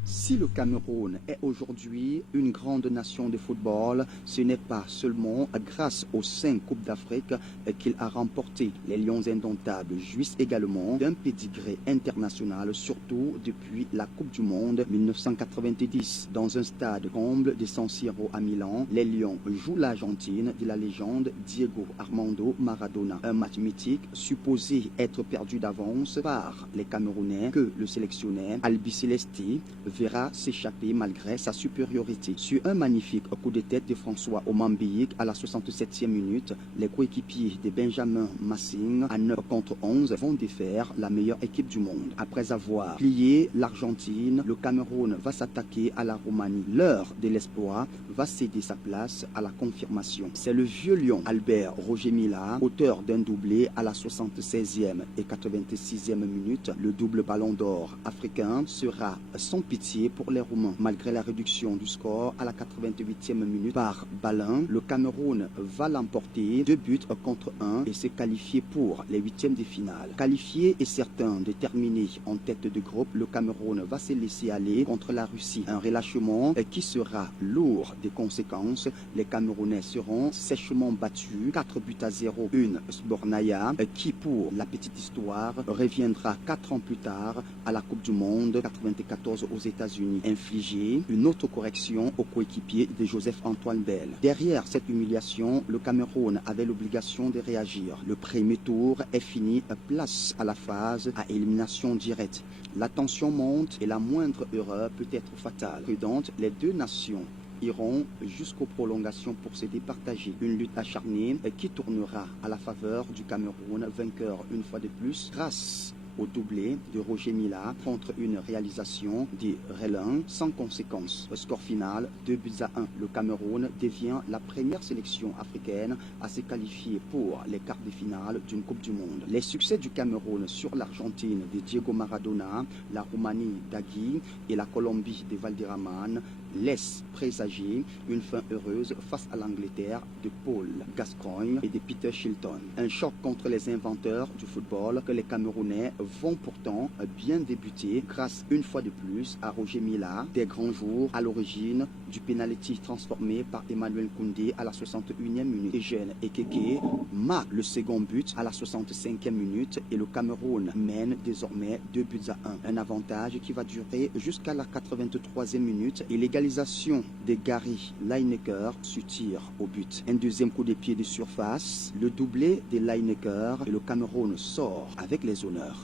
Si le Cameroun est aujourd'hui une grande nation de football, ce n'est pas seulement grâce aux 5 Coupes d'Afrique qu'il a remporté. Les Lions indomptables jouissent également d'un pédigré international, surtout depuis la Coupe du Monde 1990. Dans un stade comble de San Siro à Milan, les Lions jouent l'Argentine de la légende Diego Armando Maradona. Un match mythique supposé être perdu d'avance par les Camerounais que le sélectionneur Albi Celesti verra s'échapper malgré sa supériorité. Sur un magnifique coup de tête de François Omambiyik à la 67e minute, les coéquipiers de Benjamin Massing à 9 contre 11 vont défaire la meilleure équipe du monde. Après avoir plié l'Argentine, le Cameroun va s'attaquer à la Roumanie. L'heure de l'espoir va céder sa place à la confirmation. C'est le vieux lion Albert Roger Mila, auteur d'un doublé à la 76e et 86e minute. Le double ballon d'or africain sera sans pitié pour les Roumains. Malgré la réduction du score à la 88e minute par Balin, le Cameroun va l'emporter 2 buts contre 1 et se qualifier pour les 8e de finale. Qualifié et certain de terminer en tête de groupe, le Cameroun va se laisser aller contre la Russie. Un relâchement qui sera lourd de conséquences. Les Camerounais seront sèchement battus 4 buts à 0. Une Sbornaya qui, pour la petite histoire, reviendra 4 ans plus tard à la Coupe du Monde 94 aux États-Unis, infliger une autre correction au coéquipier de Joseph-Antoine Bell. Derrière cette humiliation, le Cameroun avait l'obligation de réagir. Le premier tour est fini, place à la phase à élimination directe. La tension monte et la moindre erreur peut être fatale. Prudente, les deux nations iront jusqu'aux prolongations pour se départager. Une lutte acharnée qui tournera à la faveur du Cameroun, vainqueur une fois de plus grâce au doublé de Roger Mila contre une réalisation de Relin sans conséquence. Au score final, 2 buts à 1. Le Cameroun devient la première sélection africaine à se qualifier pour les quarts de finale d'une Coupe du Monde. Les succès du Cameroun sur l'Argentine de Diego Maradona, la Roumanie d'Agui et la Colombie de Valderraman laissent présager une fin heureuse face à l'Angleterre de Paul Gascoigne et de Peter Shilton. Un choc contre les inventeurs du football que les Camerounais vont pourtant bien débuter grâce une fois de plus à Roger Mila, des grands jours à l'origine du penalty transformé par Emmanuel Koundé à la 61e minute. Eugène Ekeke marque le second but à la 65e minute et le Cameroun mène désormais 2 buts à 1. Un avantage qui va durer jusqu'à la 83e minute et l'égalisation de Gary Lineker sur tir au but. Un deuxième coup de pied de surface, le doublé de Lineker et le Cameroun sort avec les honneurs.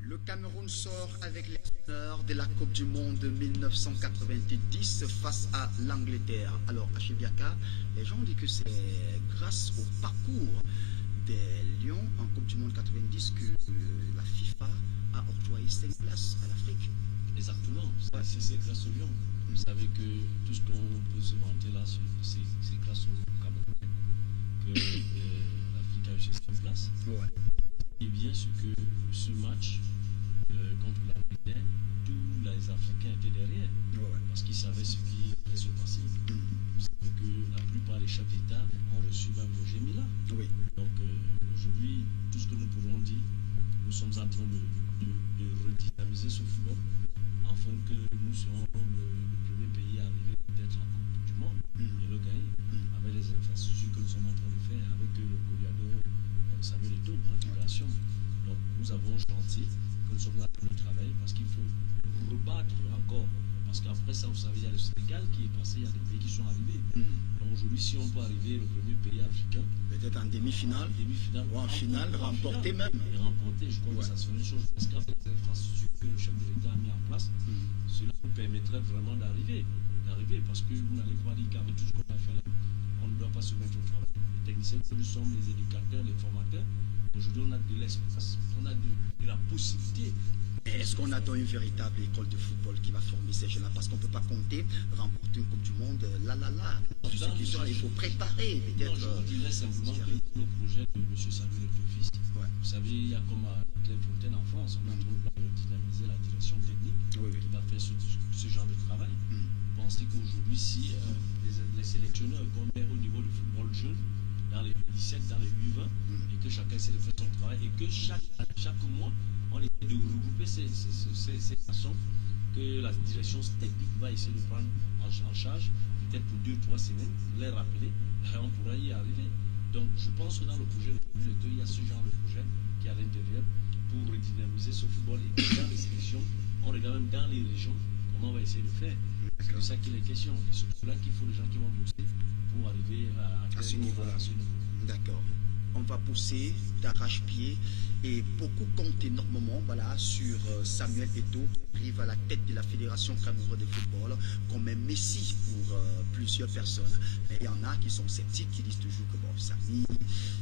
Le Cameroun sort avec les honneurs de la Coupe du Monde 1990 face à l'Angleterre. Alors, à Chebiaka, les gens disent que c'est grâce au parcours des Lions en Coupe du Monde 90 que la FIFA a octroyé 5 places à l'Afrique. Exactement, c'est grâce aux Lions. Vous savez que tout ce qu'on peut se vanter là, c'est grâce au Cameroun que l'Afrique a eu 5 places. Ouais. Et bien sûr que ce match contre l'Angleterre, tous les Africains étaient derrière, parce qu'ils savaient ce qui allait se passer. Vous savez que la plupart des chefs d'État ont reçu même Roger Mila. Oui. Donc aujourd'hui, tout ce que nous pouvons dire, nous sommes en train de redynamiser ce football, afin que nous soyons le premier pays à arriver peut-être en Coupe du Monde et le gagner, avec les infrastructures que nous sommes en train de faire, avec le Goliado, vous savez, les taux pour la fédération. Donc nous avons un chantier que nous sommes là pour le travail, parce qu'il faut rebattre encore. Parce qu'après ça, vous savez, il y a le Sénégal qui est passé, il y a des pays qui sont arrivés. Donc aujourd'hui, si on peut arriver, le premier pays africain, peut-être en demi-finale, ou en finale, remporter même. Et remporter, je crois que ça serait une chose. Parce qu'avec les infrastructures que le chef de l'État a mis en place, cela nous permettrait vraiment d'arriver. Parce que vous n'allez pas dire qu'avec tout ce qu'on a fait là, on ne doit pas se mettre au travail. Les techniciens que nous sommes, les éducateurs, les formateurs, aujourd'hui on a de l'espace, on a de la possibilité. Est-ce qu'on a dans une véritable école de football qui va former ces jeunes-là? Parce qu'on ne peut pas compter remporter une Coupe du Monde, il faut préparer peut-être. Je dirais simplement que le projet de M. Samuel Fils, vous savez, il y a comme à Clairefontaine en France, on a trouvé de dynamiser la direction technique qui va faire ce genre de travail. Pensez qu'aujourd'hui, si les sélectionneurs qu'on met au niveau du football jeune, dans les 17, dans les 8-20, et que chacun essaie de faire son travail, et que chaque mois, on essaie de regrouper ces façons que la direction technique va essayer de prendre en charge, peut-être pour 2-3 semaines, les rappeler, on pourra y arriver. Donc je pense que dans le projet de 2002, il y a ce genre de projet qui est à l'intérieur pour redynamiser ce football. Et dans les sélections, on regarde même dans les régions comment on va essayer de faire. C'est de ça qu'il est question. Et c'est pour là qu'il faut les gens qui vont bosser pour arriver à ce niveau-là. D'accord. On va pousser d'arrache-pied et beaucoup comptent énormément sur Samuel Eto'o qui arrive à la tête de la Fédération camerounaise de football comme un messie pour plusieurs personnes. Mais il y en a qui sont sceptiques, qui disent toujours que bon, Samy,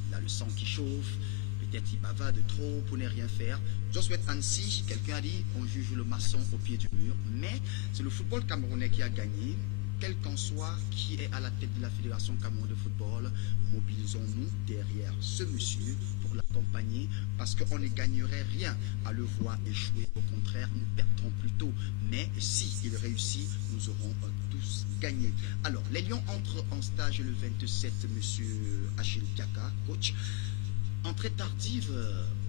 il a le sang qui chauffe, peut-être il bavade trop pour ne rien faire. Je souhaite Annecy, quelqu'un a dit, on juge le maçon au pied du mur, mais c'est le football camerounais qui a gagné. Quel qu'en soit qui est à la tête de la Fédération camerounaise de football, mobilisons-nous derrière ce monsieur pour l'accompagner parce qu'on ne gagnerait rien à le voir échouer. Au contraire, nous perdrons plutôt. Mais s'il réussit, nous aurons tous gagné. Alors, les Lions entrent en stage le 27, monsieur Achille Diaka, coach. Entrée tardive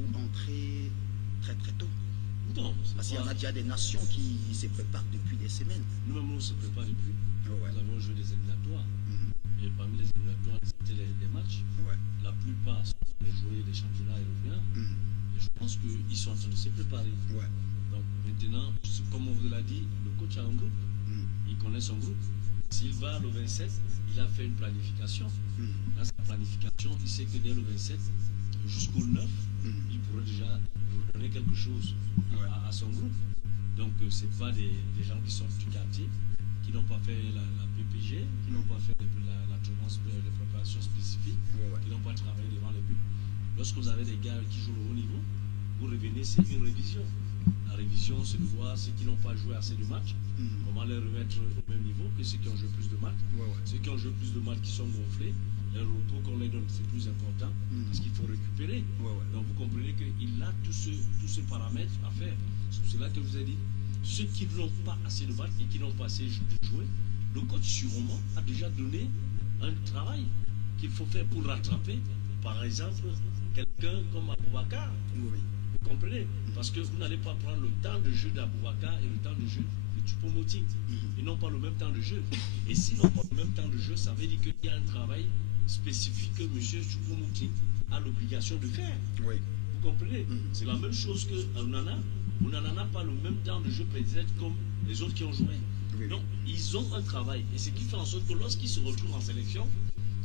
ou entrée très très tôt? Non, parce qu'il y en a déjà des nations qui se préparent depuis des semaines. Nous-mêmes, on se prépare depuis. Nous avons joué des éliminatoires. Et parmi les éliminatoires, c'était les matchs. La plupart sont les joueurs des championnats européens. Et je pense qu'ils sont en train de se préparer. Donc maintenant, comme on vous l'a dit, le coach a un groupe. Il connaît son groupe. S'il va le 27, il a fait une planification. Dans sa planification, il sait que dès le 27 jusqu'au 9, il pourrait déjà donner quelque chose à son groupe. Donc ce n'est pas des gens qui sont du quartier, qui n'ont pas fait la PPG, qui n'ont pas fait les préparations spécifiques, qui n'ont pas travaillé devant les buts. Lorsque vous avez des gars qui jouent au haut niveau, vous revenez, c'est une révision. La révision, c'est de voir ceux qui n'ont pas joué assez de matchs, comment les remettre au même niveau que ceux qui ont joué plus de matchs. Ceux qui ont joué plus de matchs qui sont gonflés, le repos qu'on les donne, c'est plus important parce qu'il faut récupérer. Donc vous comprenez qu'il a tous ces paramètres à faire. C'est cela que je vous ai dit. Ceux qui n'ont pas assez de matchs et qui n'ont pas assez de jouer, le coach sûrement a déjà donné un travail qu'il faut faire pour rattraper. Par exemple, quelqu'un comme Aboubakar. Vous comprenez? Parce que vous n'allez pas prendre le temps de jeu d'Aboubakar et le temps de jeu de Choupo-Moting. Ils n'ont pas le même temps de jeu. Et s'ils n'ont pas le même temps de jeu, ça veut dire qu'il y a un travail spécifique que M. Choupo-Moting a l'obligation de faire. Vous comprenez? C'est la même chose que Onana. Onana n'a pas le même temps de jeu peut-être comme les autres qui ont joué. Donc, ils ont un travail. Et ce qui fait en sorte que lorsqu'ils se retrouvent en sélection,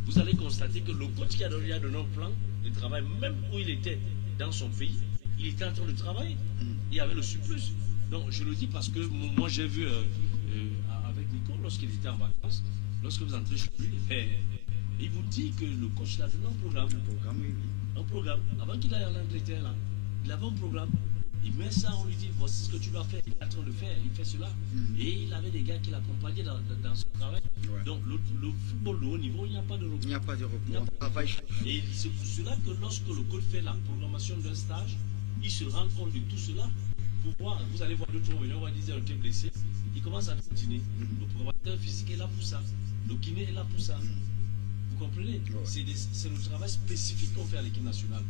vous allez constater que le coach qui a donné un plan de travail, même où il était dans son pays, il était en train de travailler. Il y avait le surplus. Donc, je le dis parce que moi, j'ai vu avec Nico, lorsqu'il était en vacances, lorsque vous entrez chez lui, il vous dit que le coach a donné un programme. Un programme. Avant qu'il aille en Angleterre, là, il avait un programme. Il met ça, on lui dit, voici ce que tu vas faire. Il est en train de faire, il fait cela. Et il avait des gars qui l'accompagnaient dans son travail. Donc, le football de haut niveau, il n'y a pas de repos. Il n'y a pas de repos. Et c'est pour cela que lorsque le coach fait la programmation d'un stage, il se rend compte de tout cela. Pourquoi? Vous allez voir d'autres on va dire qui est blessé. Il commence à continuer. Le préparateur physique est là pour ça. Le kiné est là pour ça. Vous comprenez? C'est le travail spécifique qu'on fait à l'équipe nationale.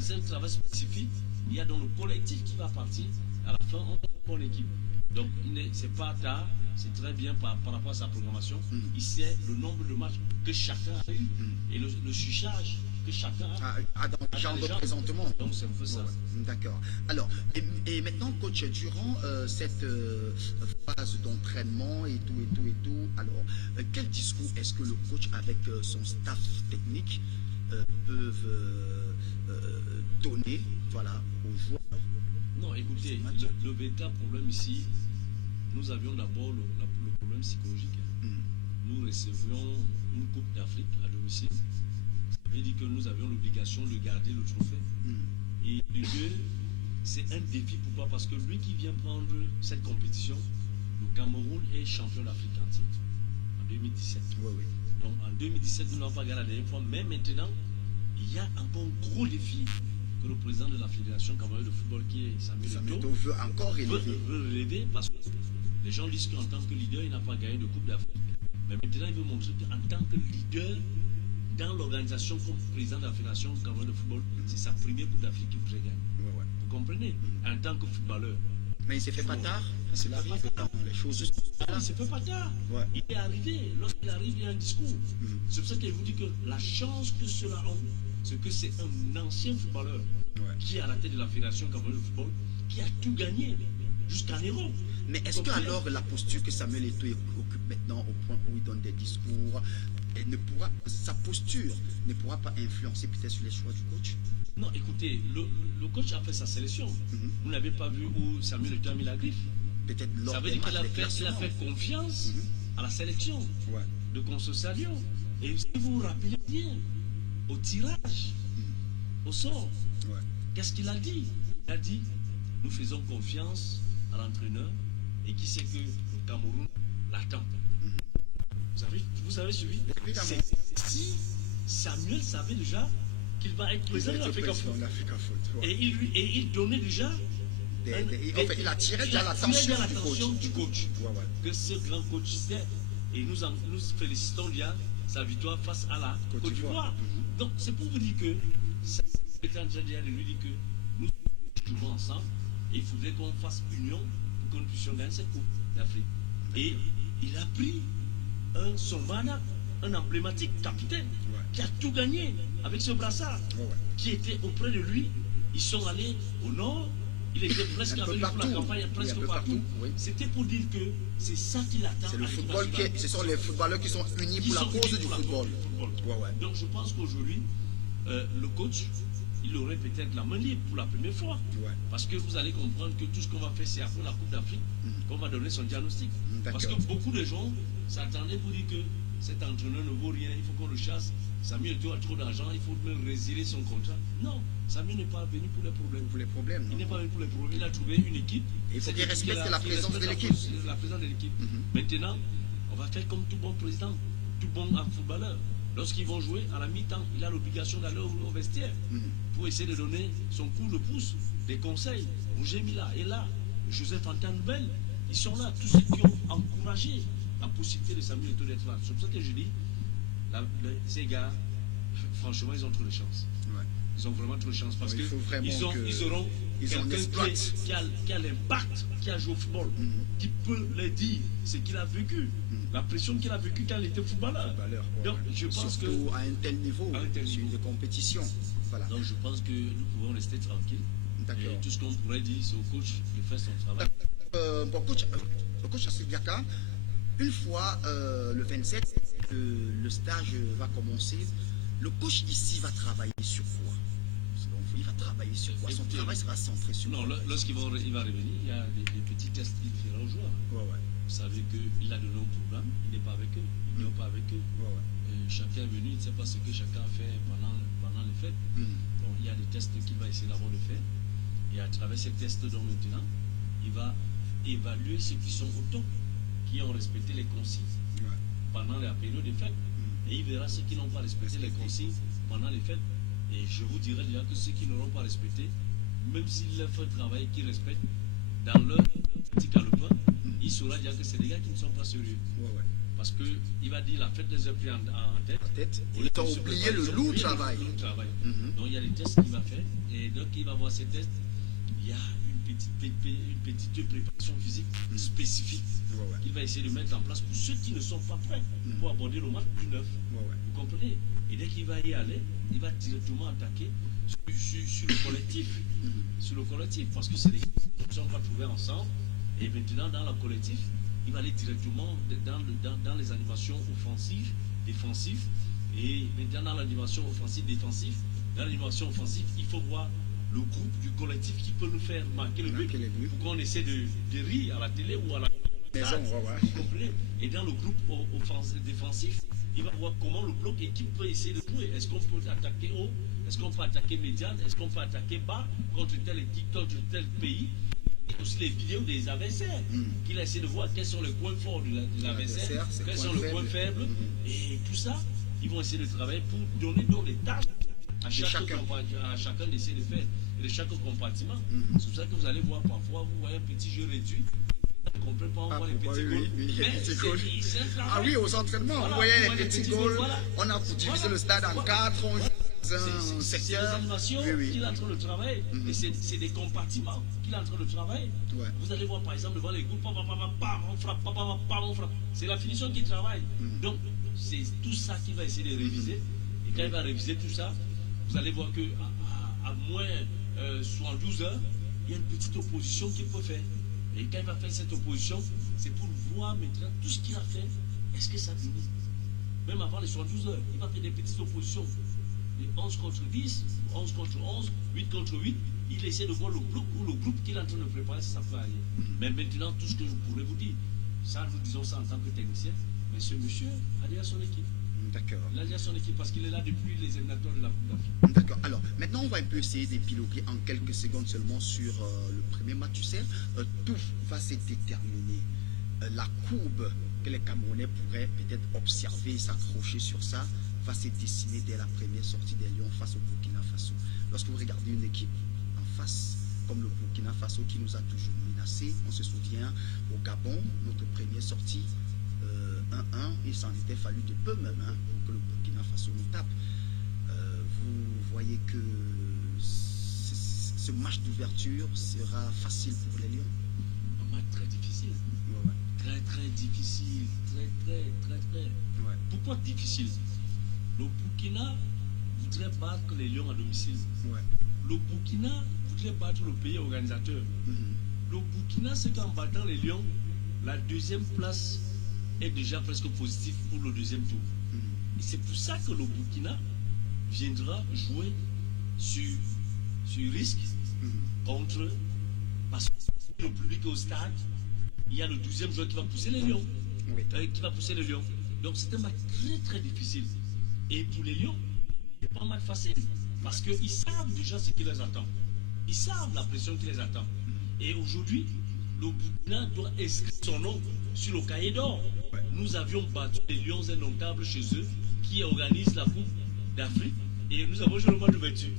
C'est le travail spécifique. Il y a dans le collectif qui va partir. À la fin, on a une bonne équipe. Donc, c'est pas tard. C'est très bien par rapport à sa programmation. Il sait le nombre de matchs que chacun a eu. Et le surcharge que chacun dans le genre de présentement. Donc c'est un peu ça. D'accord. Alors, et maintenant, coach, durant cette phase d'entraînement et tout, alors, quel discours est-ce que le coach avec son staff technique peuvent donner, voilà, aux joueurs? Non, écoutez, le véritable problème ici, nous avions d'abord le problème psychologique. Nous recevions une Coupe d'Afrique à domicile. Ça veut dire que nous avions l'obligation de garder le trophée. Et de deux, c'est un défi. Pourquoi? Parce que lui qui vient prendre cette compétition, le Cameroun est champion d'Afrique en titre en 2017. Oui. Donc en 2017, nous n'avons pas gagné la dernière fois, mais maintenant, il y a encore un gros défi que le président de la Fédération camerounaise de football, qui est Samuel Eto'o, veut encore relever, parce que les gens disent qu'en tant que leader, il n'a pas gagné de Coupe d'Afrique. Mais maintenant, il veut montrer qu'en tant que leader dans l'organisation comme président de la Fédération camerounaise de football, c'est sa première Coupe d'Afrique qu'il voudrait gagner. Vous comprenez? En tant que footballeur. Mais il s'est fait pas tard. C'est arrive quand les choses. Il s'est fait pas tard. Il est arrivé. Lorsqu'il arrive, il y a un discours. C'est pour ça qu'il vous dit que la chance que cela a, c'est que c'est un ancien footballeur qui est à la tête de la Fédération camerounaise de football, qui a tout gagné jusqu'à Néron. Mais est-ce que alors la posture que Samuel Eto'o occupe maintenant, au point où il donne des discours, sa posture ne pourra pas influencer peut-être sur les choix du coach? Non, écoutez, le coach a fait sa sélection. Vous n'avez pas vu où Samuel Eto'o a mis la griffe? Peut-être lors ça veut dire qu'il a fait confiance à la sélection de Consociation. Et si vous vous rappelez bien, au tirage, au sort, qu'est-ce qu'il a dit? Il a dit, nous faisons confiance à l'entraîneur et qui sait que le Cameroun l'attend. Vous avez suivi? Si Samuel savait déjà qu'il va être président de l'Africa Foot. Et il donnait déjà il attirait déjà l'attention du coach. Que ce grand coach était. Et nous félicitons déjà sa victoire face à la Côte d'Ivoire. Donc c'est pour vous dire que ça est en train de lui dire que nous jouons ensemble et il faudrait qu'on fasse union pour que nous puissions gagner cette Coupe d'Afrique. Et il a pris son mana, un emblématique capitaine qui a tout gagné avec ce brassard qui était auprès de lui. Ils sont allés au nord, il était presque avec lui pour la campagne, presque partout. C'était pour dire que c'est ça qu'il attend. C'est le football ce sont les footballeurs qui sont unis pour la cause du football. Donc je pense qu'aujourd'hui, le coach, il aurait peut-être la main libre pour la première fois. Parce que vous allez comprendre que tout ce qu'on va faire, c'est après la Coupe d'Afrique qu'on va donner son diagnostic. Parce que beaucoup de gens s'attendaient pour dire que cet entraîneur ne vaut rien, il faut qu'on le chasse. Samuel Eto'o a trop d'argent, il faut même résilier son contrat. Non, Samuel n'est pas venu pour les problèmes. Il n'est pas venu pour les problèmes, il a trouvé une équipe. Il faut qu'il respecte la présence de l'équipe. Maintenant, on va faire comme tout bon président, tout bon footballeur. Lorsqu'ils vont jouer, à la mi-temps, il a l'obligation d'aller au vestiaire pour essayer de donner son coup de pouce, des conseils. Roger Mila est là, Joseph Antoine-Nouvelle, ils sont là, tous ceux qui ont encouragé la possibilité de Samuel Eto'o d'être là. C'est pour ça que je dis, ces gars, franchement, ils ont trop de chance. Ils ont vraiment trop de chance parce qu'ils auront quelqu'un qui a l'impact, qui a joué au football, qui peut leur dire ce qu'il a vécu, la pression qu'il a vécue quand il était footballeur. Donc, je pense surtout à un tel niveau de compétition. Voilà. Donc, je pense que nous pouvons rester tranquilles. Et tout ce qu'on pourrait dire, c'est au coach de faire son travail. Coach Assil Diaka, une fois le 27, le stage va commencer. Le coach ici va travailler sur quoi? Il va travailler sur quoi? Son travail sera centré sur quoi? Non, lorsqu'il va revenir, il y a des petits tests qu'il fera aux joueurs. Vous savez qu'il a donné un programme, il n'est pas avec eux, il n'est pas avec eux. Chacun est venu, il ne sait pas ce que chacun a fait pendant les fêtes. Donc il y a des tests qu'il va essayer d'abord de faire. Et à travers ces tests, donc maintenant, il va évaluer ceux qui sont au top, qui ont respecté les consignes pendant la période des fêtes. Et il verra ceux qui n'ont pas respecté les consignes pendant les fêtes. Et je vous dirai déjà que ceux qui n'auront pas respecté, même s'il leur fait un travail qu'ils respectent, dans leur petit calepin, il saura dire que c'est des gars qui ne sont pas sérieux. Parce qu'il va dire la fête les a pris en tête. Ils ont oublié le lourd travail. Donc il y a des tests qu'il va faire. Et donc il va voir ces tests. Il y a une petite préparation physique spécifique qu'il va essayer de mettre en place pour ceux qui ne sont pas prêts pour aborder le match du 9. Vous comprenez? Et dès qu'il va y aller, il va directement attaquer sur le collectif. Sur le collectif, parce que c'est des équipes qui ne sont pas trouvées ensemble. Et maintenant, dans le collectif, il va aller directement dans les animations offensives, défensives. Et maintenant, dans l'animation offensive, défensive, dans l'animation offensive, il faut voir le groupe du collectif qui peut nous faire marquer le but. Pour qu'on essaie de rire à la télé ou à la maison. Et dans le groupe défensif, il va voir comment le bloc équipe peut essayer de jouer. Est-ce qu'on peut attaquer haut? Est-ce qu'on peut attaquer médiane? Est-ce qu'on peut attaquer bas contre telle équipe, contre tel pays? Et aussi les vidéos des adversaires. Qu'il essaie de voir quels sont les points forts de l'adversaire, quels sont les points faibles. Et tout ça, ils vont essayer de travailler pour donner des tâches à chacun d'essayer de faire, de chaque compartiment. C'est pour ça que vous allez voir parfois, vous voyez un petit jeu réduit. Complètement, on voit les petits goals. Ah oui, aux entraînements, on voyait les petits goals. On a divisé le stade en 4, on joue un secteur. C'est des animations qu'il est en train de travailler. Et c'est des compartiments qu'il est en train de travailler. Vous allez voir par exemple devant les goals, on frappe. C'est la finition qui travaille. Donc, c'est tout ça qu'il va essayer de réviser. Et quand il va réviser tout ça, vous allez voir qu'à moins 72 heures, il y a une petite opposition qu'il peut faire. Et quand il va faire cette opposition, c'est pour voir maintenant tout ce qu'il a fait. Est-ce que ça finit? Même avant les 72 heures, il va faire des petites oppositions. Les 11 contre 10, 11 contre 11, 8 contre 8. Il essaie de voir le bloc ou le groupe qu'il est en train de préparer, si ça peut aller. Mais maintenant, tout ce que je pourrais vous dire, ça, nous disons ça en tant que technicien, mais ce monsieur a déjà son équipe. D'accord. Il a déjà son équipe parce qu'il est là depuis les éliminatoires de la Coupe d'Afrique. D'accord. Alors, maintenant, on va un peu essayer d'épiloguer en quelques secondes seulement sur le premier match. Tu sais, tout va se déterminer. La courbe que les Camerounais pourraient peut-être observer et s'accrocher sur ça va se dessiner dès la première sortie des Lions face au Burkina Faso. Lorsque vous regardez une équipe en face, comme le Burkina Faso qui nous a toujours menacés, on se souvient au Gabon, notre première sortie, 1-1, il s'en était fallu de peu même pour que le Burkina Faso nous tape. Vous voyez que ce match d'ouverture sera facile pour les Lions. Un match très difficile. Très difficile. Très. Pourquoi difficile? Le Burkina voudrait battre les Lions à domicile. Le Burkina voudrait battre le pays organisateur. Le Burkina, c'est qu'en battant les Lions, la deuxième place est déjà presque positive pour le deuxième tour. Et c'est pour ça que le Burkina viendra jouer sur risque contre, parce que le public est au stade, il y a le 12e joueur qui va pousser les Lions. Donc c'est un match très difficile. Et pour les Lions, ce n'est pas un match facile. Parce qu'ils savent déjà ce qui les attend. Ils savent la pression qui les attend. Et aujourd'hui, le Burkina doit inscrire son nom sur le cahier d'or. Nous avions battu les Lions indomptables chez eux, qui organisent la Coupe d'Afrique, et nous avons joué le match d'ouverture.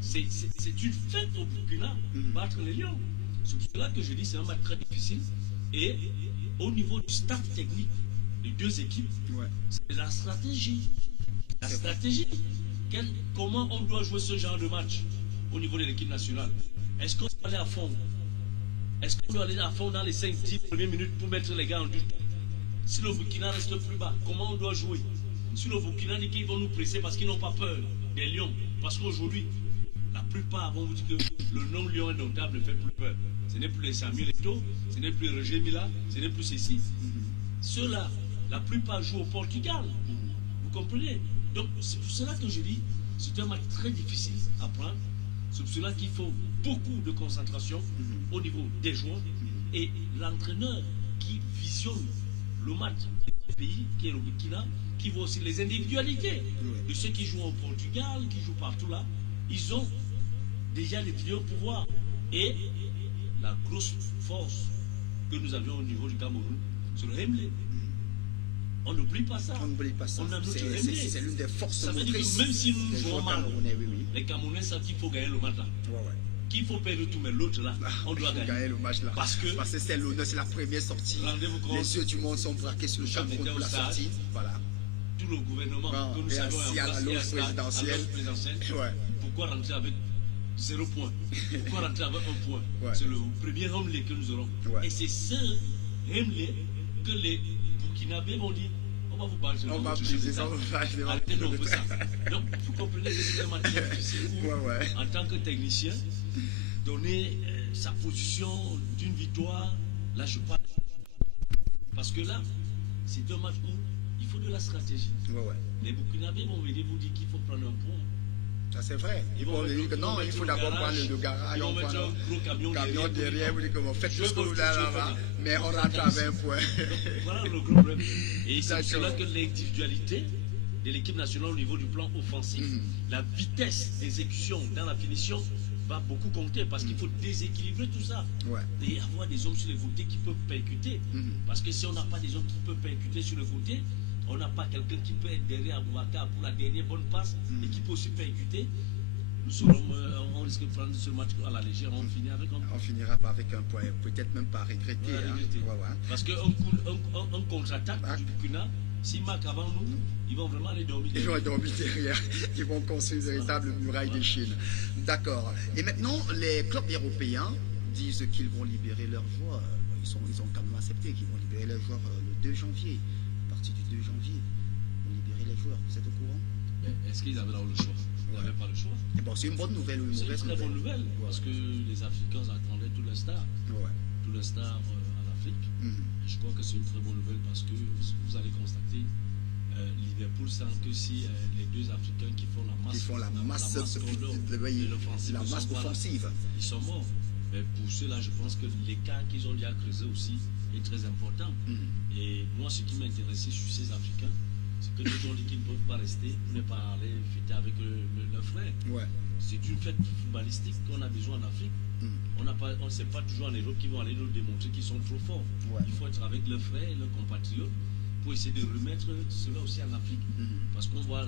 C'est une fête au Burkina, battre les Lions. C'est pour cela que je dis que c'est un match très difficile. Et au niveau du staff technique des deux équipes, c'est la stratégie. La stratégie. Comment on doit jouer ce genre de match au niveau de l'équipe nationale? Est-ce qu'on doit aller à fond? Est-ce qu'on doit aller à fond dans les 5-10 premières minutes pour mettre les gars en doute? Si le Burkina reste plus bas, comment on doit jouer? Si le Burkina dit qu'ils vont nous presser parce qu'ils n'ont pas peur des Lions, parce qu'aujourd'hui, la plupart vont vous dire que le nom Lion indomptable ne fait plus peur. Ce n'est plus les Samuel Eto'o, ce n'est plus Roger Mila, ce n'est plus ceci. Ceux-là, la plupart jouent au Portugal. Vous comprenez? Donc, c'est pour cela que je dis, c'est un match très difficile à prendre. C'est pour cela qu'il faut beaucoup de concentration au niveau des joueurs et l'entraîneur qui visionne le match du pays, qui est le Burkina, qui voit aussi les individualités de ceux qui jouent au Portugal, qui jouent partout là. Ils ont déjà les vidéos pour voir. Et la grosse force que nous avions au niveau du Cameroun, c'est le Hemley. On n'oublie pas ça. On n'oublie pas ça. C'est l'une des forces ça veut dire que même si nous jouons mal, les Camerounais savent qu'il faut gagner le match là. Qu'il faut perdre tout, mais l'autre là, on doit gagner le match là. Parce que c'est l'honneur, c'est la première sortie. Les yeux du monde sont braqués sur le Cameroun pour la sortie. Voilà. Tout le gouvernement que nous savons à la loge présidentielle. Pourquoi rentrer avec 0 point? Pourquoi rentrer avec 1 point? C'est le premier Hemley que nous aurons. Et c'est ce Hemley que les Burkinabés vont dire, on va vous battre. On va briser ça, on va arrêtez donc ça. Donc, vous comprenez que c'est un match difficile où, en tant que technicien, donner sa position d'une victoire, là, je parle. Parce que là, c'est un match où il faut de la stratégie. Les Burkinabés vont venir vous dire qu'il faut prendre un point. Ça c'est vrai. Ils vont dire que non, il faut d'abord prendre le garage. Ils vont mettre un gros camion derrière. Vous dites que vous faites tout ce que vous voulez là-bas, mais on rentre avec un point. Voilà le gros problème. Et c'est cela que l'individualité de l'équipe nationale au niveau du plan offensif, la vitesse d'exécution dans la finition va beaucoup compter parce qu'il faut déséquilibrer tout ça. Et avoir des hommes sur les côtés qui peuvent percuter. Parce que si on n'a pas des hommes qui peuvent percuter sur le côté, on n'a pas quelqu'un qui peut être derrière Aboubacar pour la dernière bonne passe et qui peut aussi percuter. Nous serons, on risque de prendre ce match à la légère, on finira avec un point. On finira avec un point, peut-être même pas regretter. Parce qu'un contre-attaque du Burkina, s'ils marquent avant nous, ils vont vraiment aller dormir derrière. Ils vont dormir derrière. Ils vont construire une véritable muraille de Chine. D'accord. Et maintenant, les clubs européens disent qu'ils vont libérer leurs joueurs. Ils ont quand même accepté qu'ils vont libérer leurs joueurs le 2 janvier. À partir du 2 janvier, ils vont libérer les joueurs. Vous êtes au courant? Est-ce qu'ils avaient là le choix? Ils n'avaient pas le choix. Bon, c'est une bonne nouvelle ou une mauvaise nouvelle? C'est une très bonne nouvelle parce que les Africains attendaient tous les stars. Tous les stars à l'Afrique. Je crois que c'est une très bonne nouvelle parce que vous allez constater Liverpool sent que si les deux Africains qui font la masse offensive, ils sont morts. Mais pour ceux-là, je pense que l'écart qu'ils ont déjà creusé aussi est très important. Et moi, ce qui m'intéressait sur ces Africains, c'est que nous ont dit qu'ils ne peuvent pas rester, ne pas aller fêter avec leur frère. C'est une fête footballistique qu'on a besoin en Afrique. On ne sait pas toujours en Europe qu'ils vont aller nous démontrer qu'ils sont trop forts. Il faut être avec leurs frères et leurs compatriotes pour essayer de remettre cela aussi en Afrique. Parce qu'on voit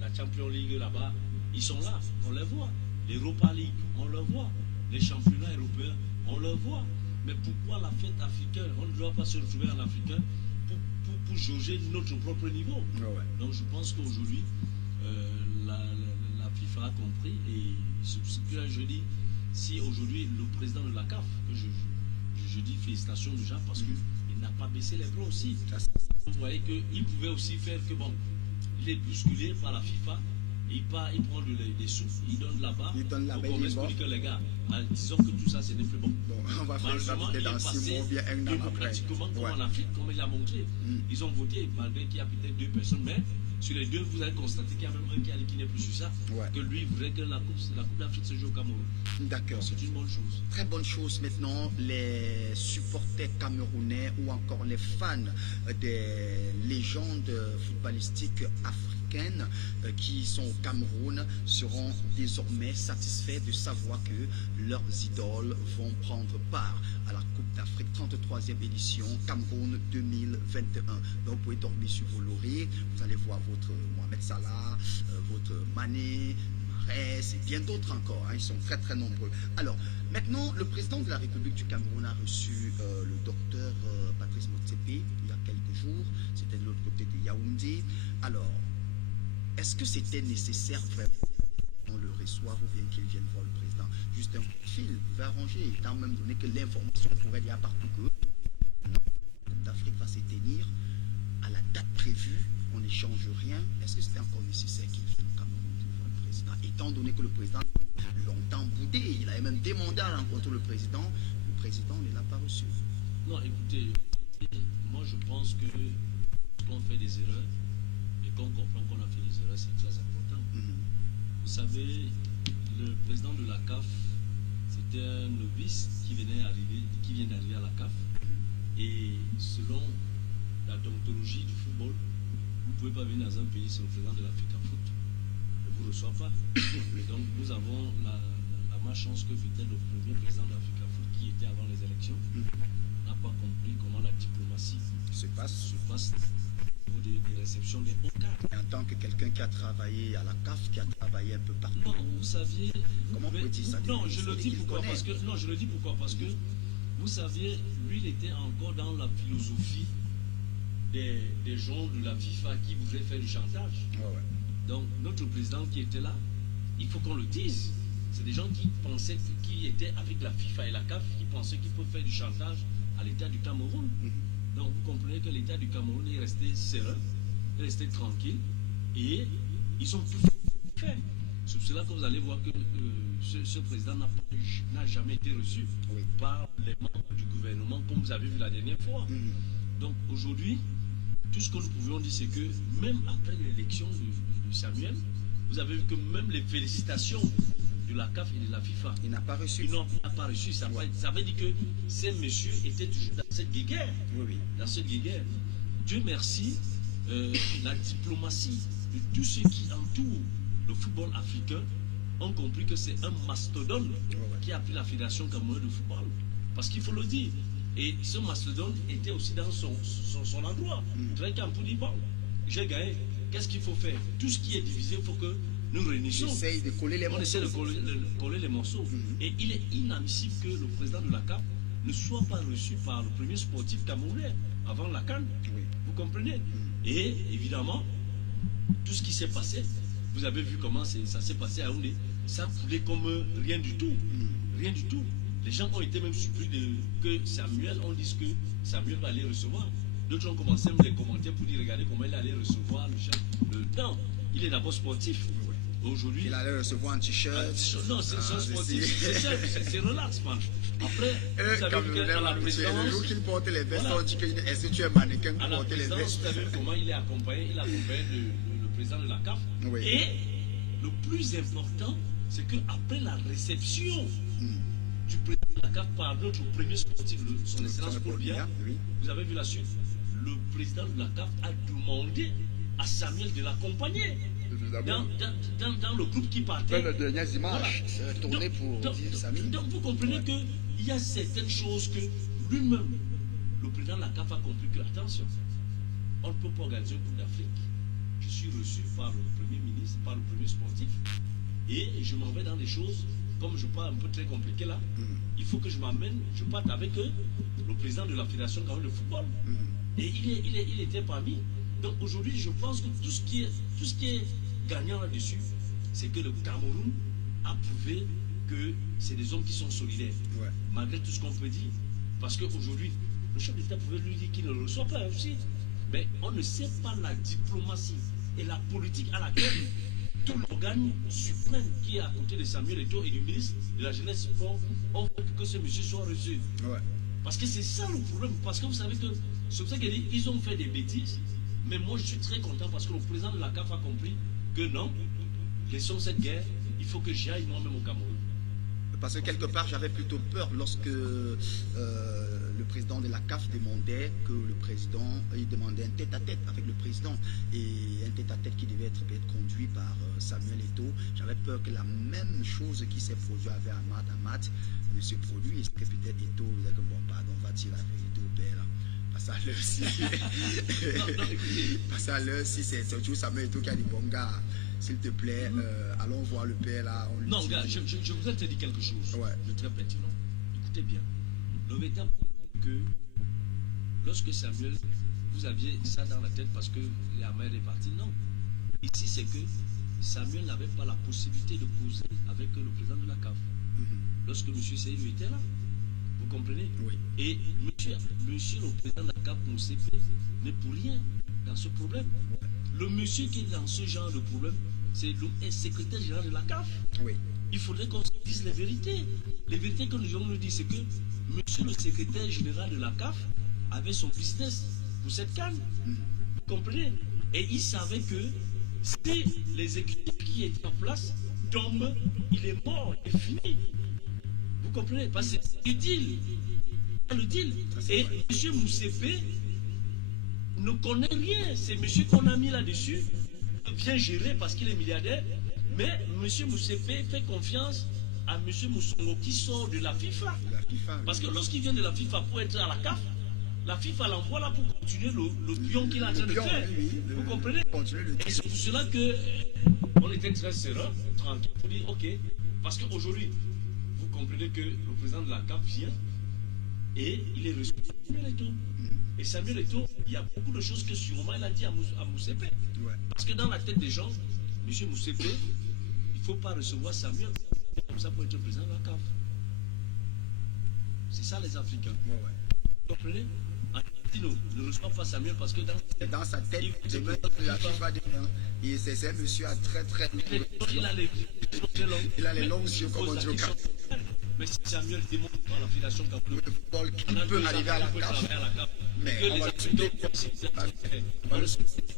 la Champions League là-bas, ils sont là, on les voit. L'Europa League, on le voit. Les championnats européens, on le voit. Mais pourquoi la fête africaine? On ne doit pas se retrouver en africain pour jauger notre propre niveau. Donc je pense qu'aujourd'hui, la FIFA a compris. Et ce que là, je dis, si aujourd'hui le président de la CAF, que je dis félicitations déjà parce qu'il n'a pas baissé les bras aussi. Vous voyez qu'il pouvait aussi faire que bon, il est bousculé par la FIFA. Il prend des sous, il donne là-bas. On explique que les gars, disons que tout ça, ce n'est plus bon. On va faire ça peut-être dans 6 mois ou bien un an après. Démocratiquement, comme en Afrique, comme il a montré. Ils ont voté, malgré qu'il y a peut-être 2 personnes, mais sur les 2, vous allez constater qu'il y a même un qui a dit qu'il n'est plus sur ça. Que lui voudrait que la Coupe d'Afrique se joue au Cameroun. D'accord. C'est une bonne chose. Très bonne chose. Maintenant, les supporters camerounais ou encore les fans des légendes footballistiques africaines qui sont au Cameroun seront désormais satisfaits de savoir que leurs idoles vont prendre part à la Coupe d'Afrique 33e édition Cameroun 2021. Donc vous pouvez dormir sur vos lauriers, vous allez voir votre Mohamed Salah, votre Mané, Mahrez et bien d'autres encore, ils sont très très nombreux. Alors maintenant, le président de la République du Cameroun a reçu le docteur Patrice Motsepe il y a quelques jours, c'était de l'autre côté de Yaoundé. Alors, est-ce que c'était nécessaire vraiment qu'on le reçoive ou bien qu'il vienne voir le président? Juste un coup de fil, vous pouvez arranger, étant même donné que l'information pourrait dire partout que la Coupe d'Afrique va se tenir à la date prévue, on n'échange rien. Est-ce que c'était encore nécessaire qu'il vienne au Cameroun voir le président? Étant donné que le président a longtemps boudé, il avait même demandé à rencontrer le président ne l'a pas reçu. Non, écoutez, moi je pense que qu'on fait des erreurs et qu'on comprend qu'on a fait des erreurs, c'est très important. Vous savez, le président de la CAF, c'était un novice qui vient d'arriver à la CAF. Et selon la dontologie du football, vous ne pouvez pas venir dans un pays, c'est le président de l'Africa Foot. Ne vous reçoit pas. Et donc nous avons la malchance que peut-être le premier président de l'Africa Foot qui était avant les élections n'a pas compris comment la diplomatie se passe au niveau des réceptions des hauts cadres. En tant que quelqu'un qui a travaillé à la CAF, qui a travaillé un peu partout. Non, vous saviez. Comment vous pouvez dire ça? Non, je le dis pourquoi parce que vous saviez, lui il était encore dans la philosophie des gens de la FIFA qui voulaient faire du chantage. Donc notre président qui était là, il faut qu'on le dise. C'est des gens qui pensaient, qui étaient avec la FIFA et la CAF, qui pensaient qu'ils peuvent faire du chantage à l'État du Cameroun. Donc vous comprenez que l'État du Cameroun est resté serein, est resté tranquille, et ils ont tout fait. C'est pour cela que vous allez voir que ce président n'a jamais été reçu par les membres du gouvernement, comme vous avez vu la dernière fois. Donc aujourd'hui, tout ce que nous pouvions dire, c'est que même après l'élection de Samuel, vous avez vu que même les félicitations de la CAF et de la FIFA, il n'a pas reçu. Ils n'ont pas reçu. Ça veut dire que ces messieurs étaient toujours dans cette guéguerre. Dans cette guéguerre. Dieu merci, la diplomatie de tous ceux qui entourent le football africain ont compris que c'est un mastodonte qui a pris la Fédération camerounaise de football. Parce qu'il faut le dire. Et ce mastodonte était aussi dans son endroit. Très calme pour dire, bon, j'ai gagné. Qu'est-ce qu'il faut faire? Tout ce qui est divisé, il faut que nous réunissions. On essaie de coller les morceaux. On essaie de coller les morceaux. Et il est inadmissible que le président de la CAF ne soit pas reçu par le premier sportif camerounais avant la CAN. Vous comprenez? Et évidemment, tout ce qui s'est passé, vous avez vu comment ça s'est passé à Yaoundé. Ça coulait comme rien du tout. Rien du tout. Les gens ont été même surpris que Samuel, on dise que Samuel va aller recevoir. D'autres ont commencé à me les commenter pour dire, regardez comment il allait recevoir le champ. Non, il est d'abord sportif. Aujourd'hui, il allait recevoir un t-shirt. Non, c'est sportif. C'est relax, man. Après, vous savez que la présidence. Le jour qu'il porte les vestes, on dit que est-ce que tu es mannequin pour porter les vestes? Vous savez comment il est accompagné? Il accompagne le président de la CAF. Et le plus important, c'est qu'après la réception du président de la CAF par notre premier sportif, son excellence Paul Biya, vous avez vu la suite. Le président de la CAF a demandé à Samuel de l'accompagner. Dans le groupe qui partait. Les dernières images tournées pour dire Samuel. Donc vous comprenez qu'il y a certaines choses que lui-même, le président de la CAF a compris que, attention, on ne peut pas organiser une Coupe d'Afrique. Je suis reçu par le premier ministre, par le premier sportif, et je m'en vais dans des choses, comme je parle un peu très compliqué là, il faut que je m'amène, je parte avec le président de la Fédération camerounaise de football. Et il était parmi. Donc aujourd'hui, je pense que tout ce qui est gagnant là-dessus, c'est que le Cameroun a prouvé que c'est des hommes qui sont solidaires, malgré tout ce qu'on peut dire. Parce qu'aujourd'hui, le chef d'État pouvait lui dire qu'il ne le reçoit pas aussi. Mais on ne sait pas la diplomatie et la politique à laquelle tout l'organe suprême qui est à côté de Samuel Eto'o et du ministre de la Jeunesse ont fait pour que ce monsieur soit reçu. Parce que c'est ça le problème. Parce que vous savez que c'est pour ça qu'ils ont fait des bêtises. Mais moi, je suis très content parce que le président de la CAF a compris que non, laissons cette guerre, il faut que j'y aille moi-même au Cameroun. Parce que quelque part, j'avais plutôt peur lorsque le président de la CAF demandait que le président, il demandait un tête-à-tête avec le président et un tête-à-tête qui devait être conduit par Samuel Eto'o. J'avais peur que la même chose qui s'est produite avec Amat ne se produise, que peut-être Eto'o disait que bon, pardon, va-t-il la vérité au père là. Passe à l'heure si. Passe à l'heure si c'est toujours Samuel Eto'o qui a dit bon gars, s'il te plaît, allons voir le père là. Non, gars, je voudrais te dire quelque chose de très pertinent. Écoutez bien. Le véritable que lorsque Samuel, vous aviez ça dans la tête parce que la mère est partie. Non. Ici, c'est que Samuel n'avait pas la possibilité de causer avec le président de la CAF. Lorsque M. Seydou était là. Vous comprenez? Et monsieur le président de la CAF, Moussepe, n'est pour rien dans ce problème. Le monsieur qui est dans ce genre de problème, c'est le secrétaire général de la CAF. Il faudrait qu'on se dise les vérités. Les vérités que nous devons nous dire, c'est que monsieur le secrétaire général de la CAF avait son business pour cette canne. Vous comprenez? Et il savait que si les équipes qui étaient en place tombent, il est mort, il est fini. Vous comprenez? Parce que c'est le deal. Le deal. Et monsieur Moussepe ne connaît rien. C'est monsieur qu'on a mis là-dessus, vient gérer parce qu'il est milliardaire. Mais monsieur Moussepe fait confiance à monsieur Moussongo qui sort de la FIFA. Parce que lorsqu'il vient de la FIFA pour être à la CAF, la FIFA l'envoie là pour continuer le pion qu'il est en train de faire. Vous comprenez? Et c'est pour cela qu'on était très serein, tranquille, pour dire ok. Parce qu'aujourd'hui, vous comprenez que le président de la CAF vient et il est reçu par Samuel Eto'o. Et Samuel Eto'o, il y a beaucoup de choses que sûrement il a dit à Moussepe. Parce que dans la tête des gens, M. Moussepe, il ne faut pas recevoir Samuel comme ça pour être président de la CAF. C'est ça les Africains. Vous comprenez? ne reçoit pas Samuel parce que dans sa tête, demain, la FIFA demain, c'est un monsieur à très très il a les longs yeux comme on dit au Cap. Mais si Samuel démontre par la Fédération Cameroun qu'il peut arriver à la CAF, mais on va le soutenir.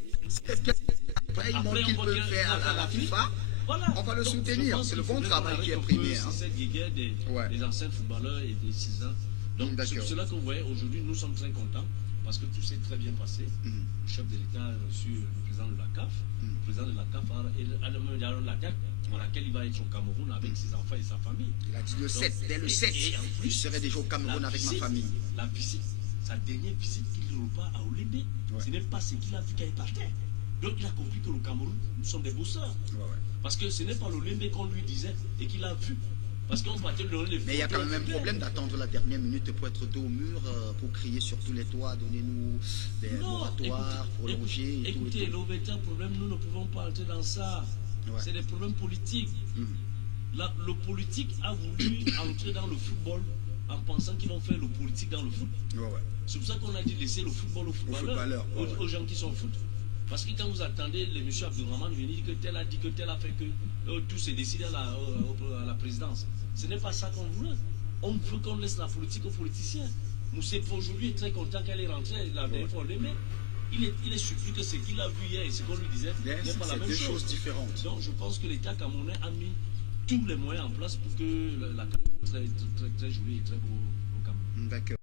Après, il montre qu'il peut faire à la FIFA. Voilà. On va le soutenir, c'est le bon travail qui est primé. C'est cette guéguerre des anciens footballeurs et des 6 ans. Donc c'est pour cela que vous voyez, aujourd'hui, nous sommes très contents parce que tout s'est très bien passé. Le chef de l'État a reçu le président de la CAF. Le président de la CAF a la date à laquelle il va être au Cameroun avec ses enfants et sa famille. Il a dit le 7, dès le 7, je serai déjà au Cameroun avec ma famille. La visite, sa dernière visite qu'il repart à Olympe, ce n'est pas ce qu'il a vu quand il partait. Donc il a compris que le Cameroun, nous sommes des bosseurs. Parce que ce n'est pas l'Olympe qu'on lui disait et qu'il a vu. Parce qu'on partait de donner les photos. Mais il y a quand même un problème d'attendre la dernière minute pour être dos au mur, pour crier sur tous les toits, donnez-nous des moratoires pour loger. Écoutez, le problème, nous ne pouvons pas entrer dans ça. C'est des problèmes politiques. Le politique a voulu entrer dans le football en pensant qu'ils vont faire le politique dans le foot. C'est pour ça qu'on a dit laisser le football aux footballeurs, aux gens qui sont foot. Parce que quand vous attendez le monsieur Abdourahmane venir dire que tel a dit que tel a fait que tout s'est décidé à la présidence, ce n'est pas ça qu'on voulait. On veut qu'on laisse la politique aux politiciens. Moussé aujourd'hui est très content qu'elle est rentrée la dernière fois. Mais il est surpris que ce qu'il a vu hier et ce qu'on lui disait n'est pas la même chose. C'est deux choses différentes. Donc je pense que l'État camerounais a mis tous les moyens en place pour que la carte soit très jolie et très beau au Cameroun. D'accord.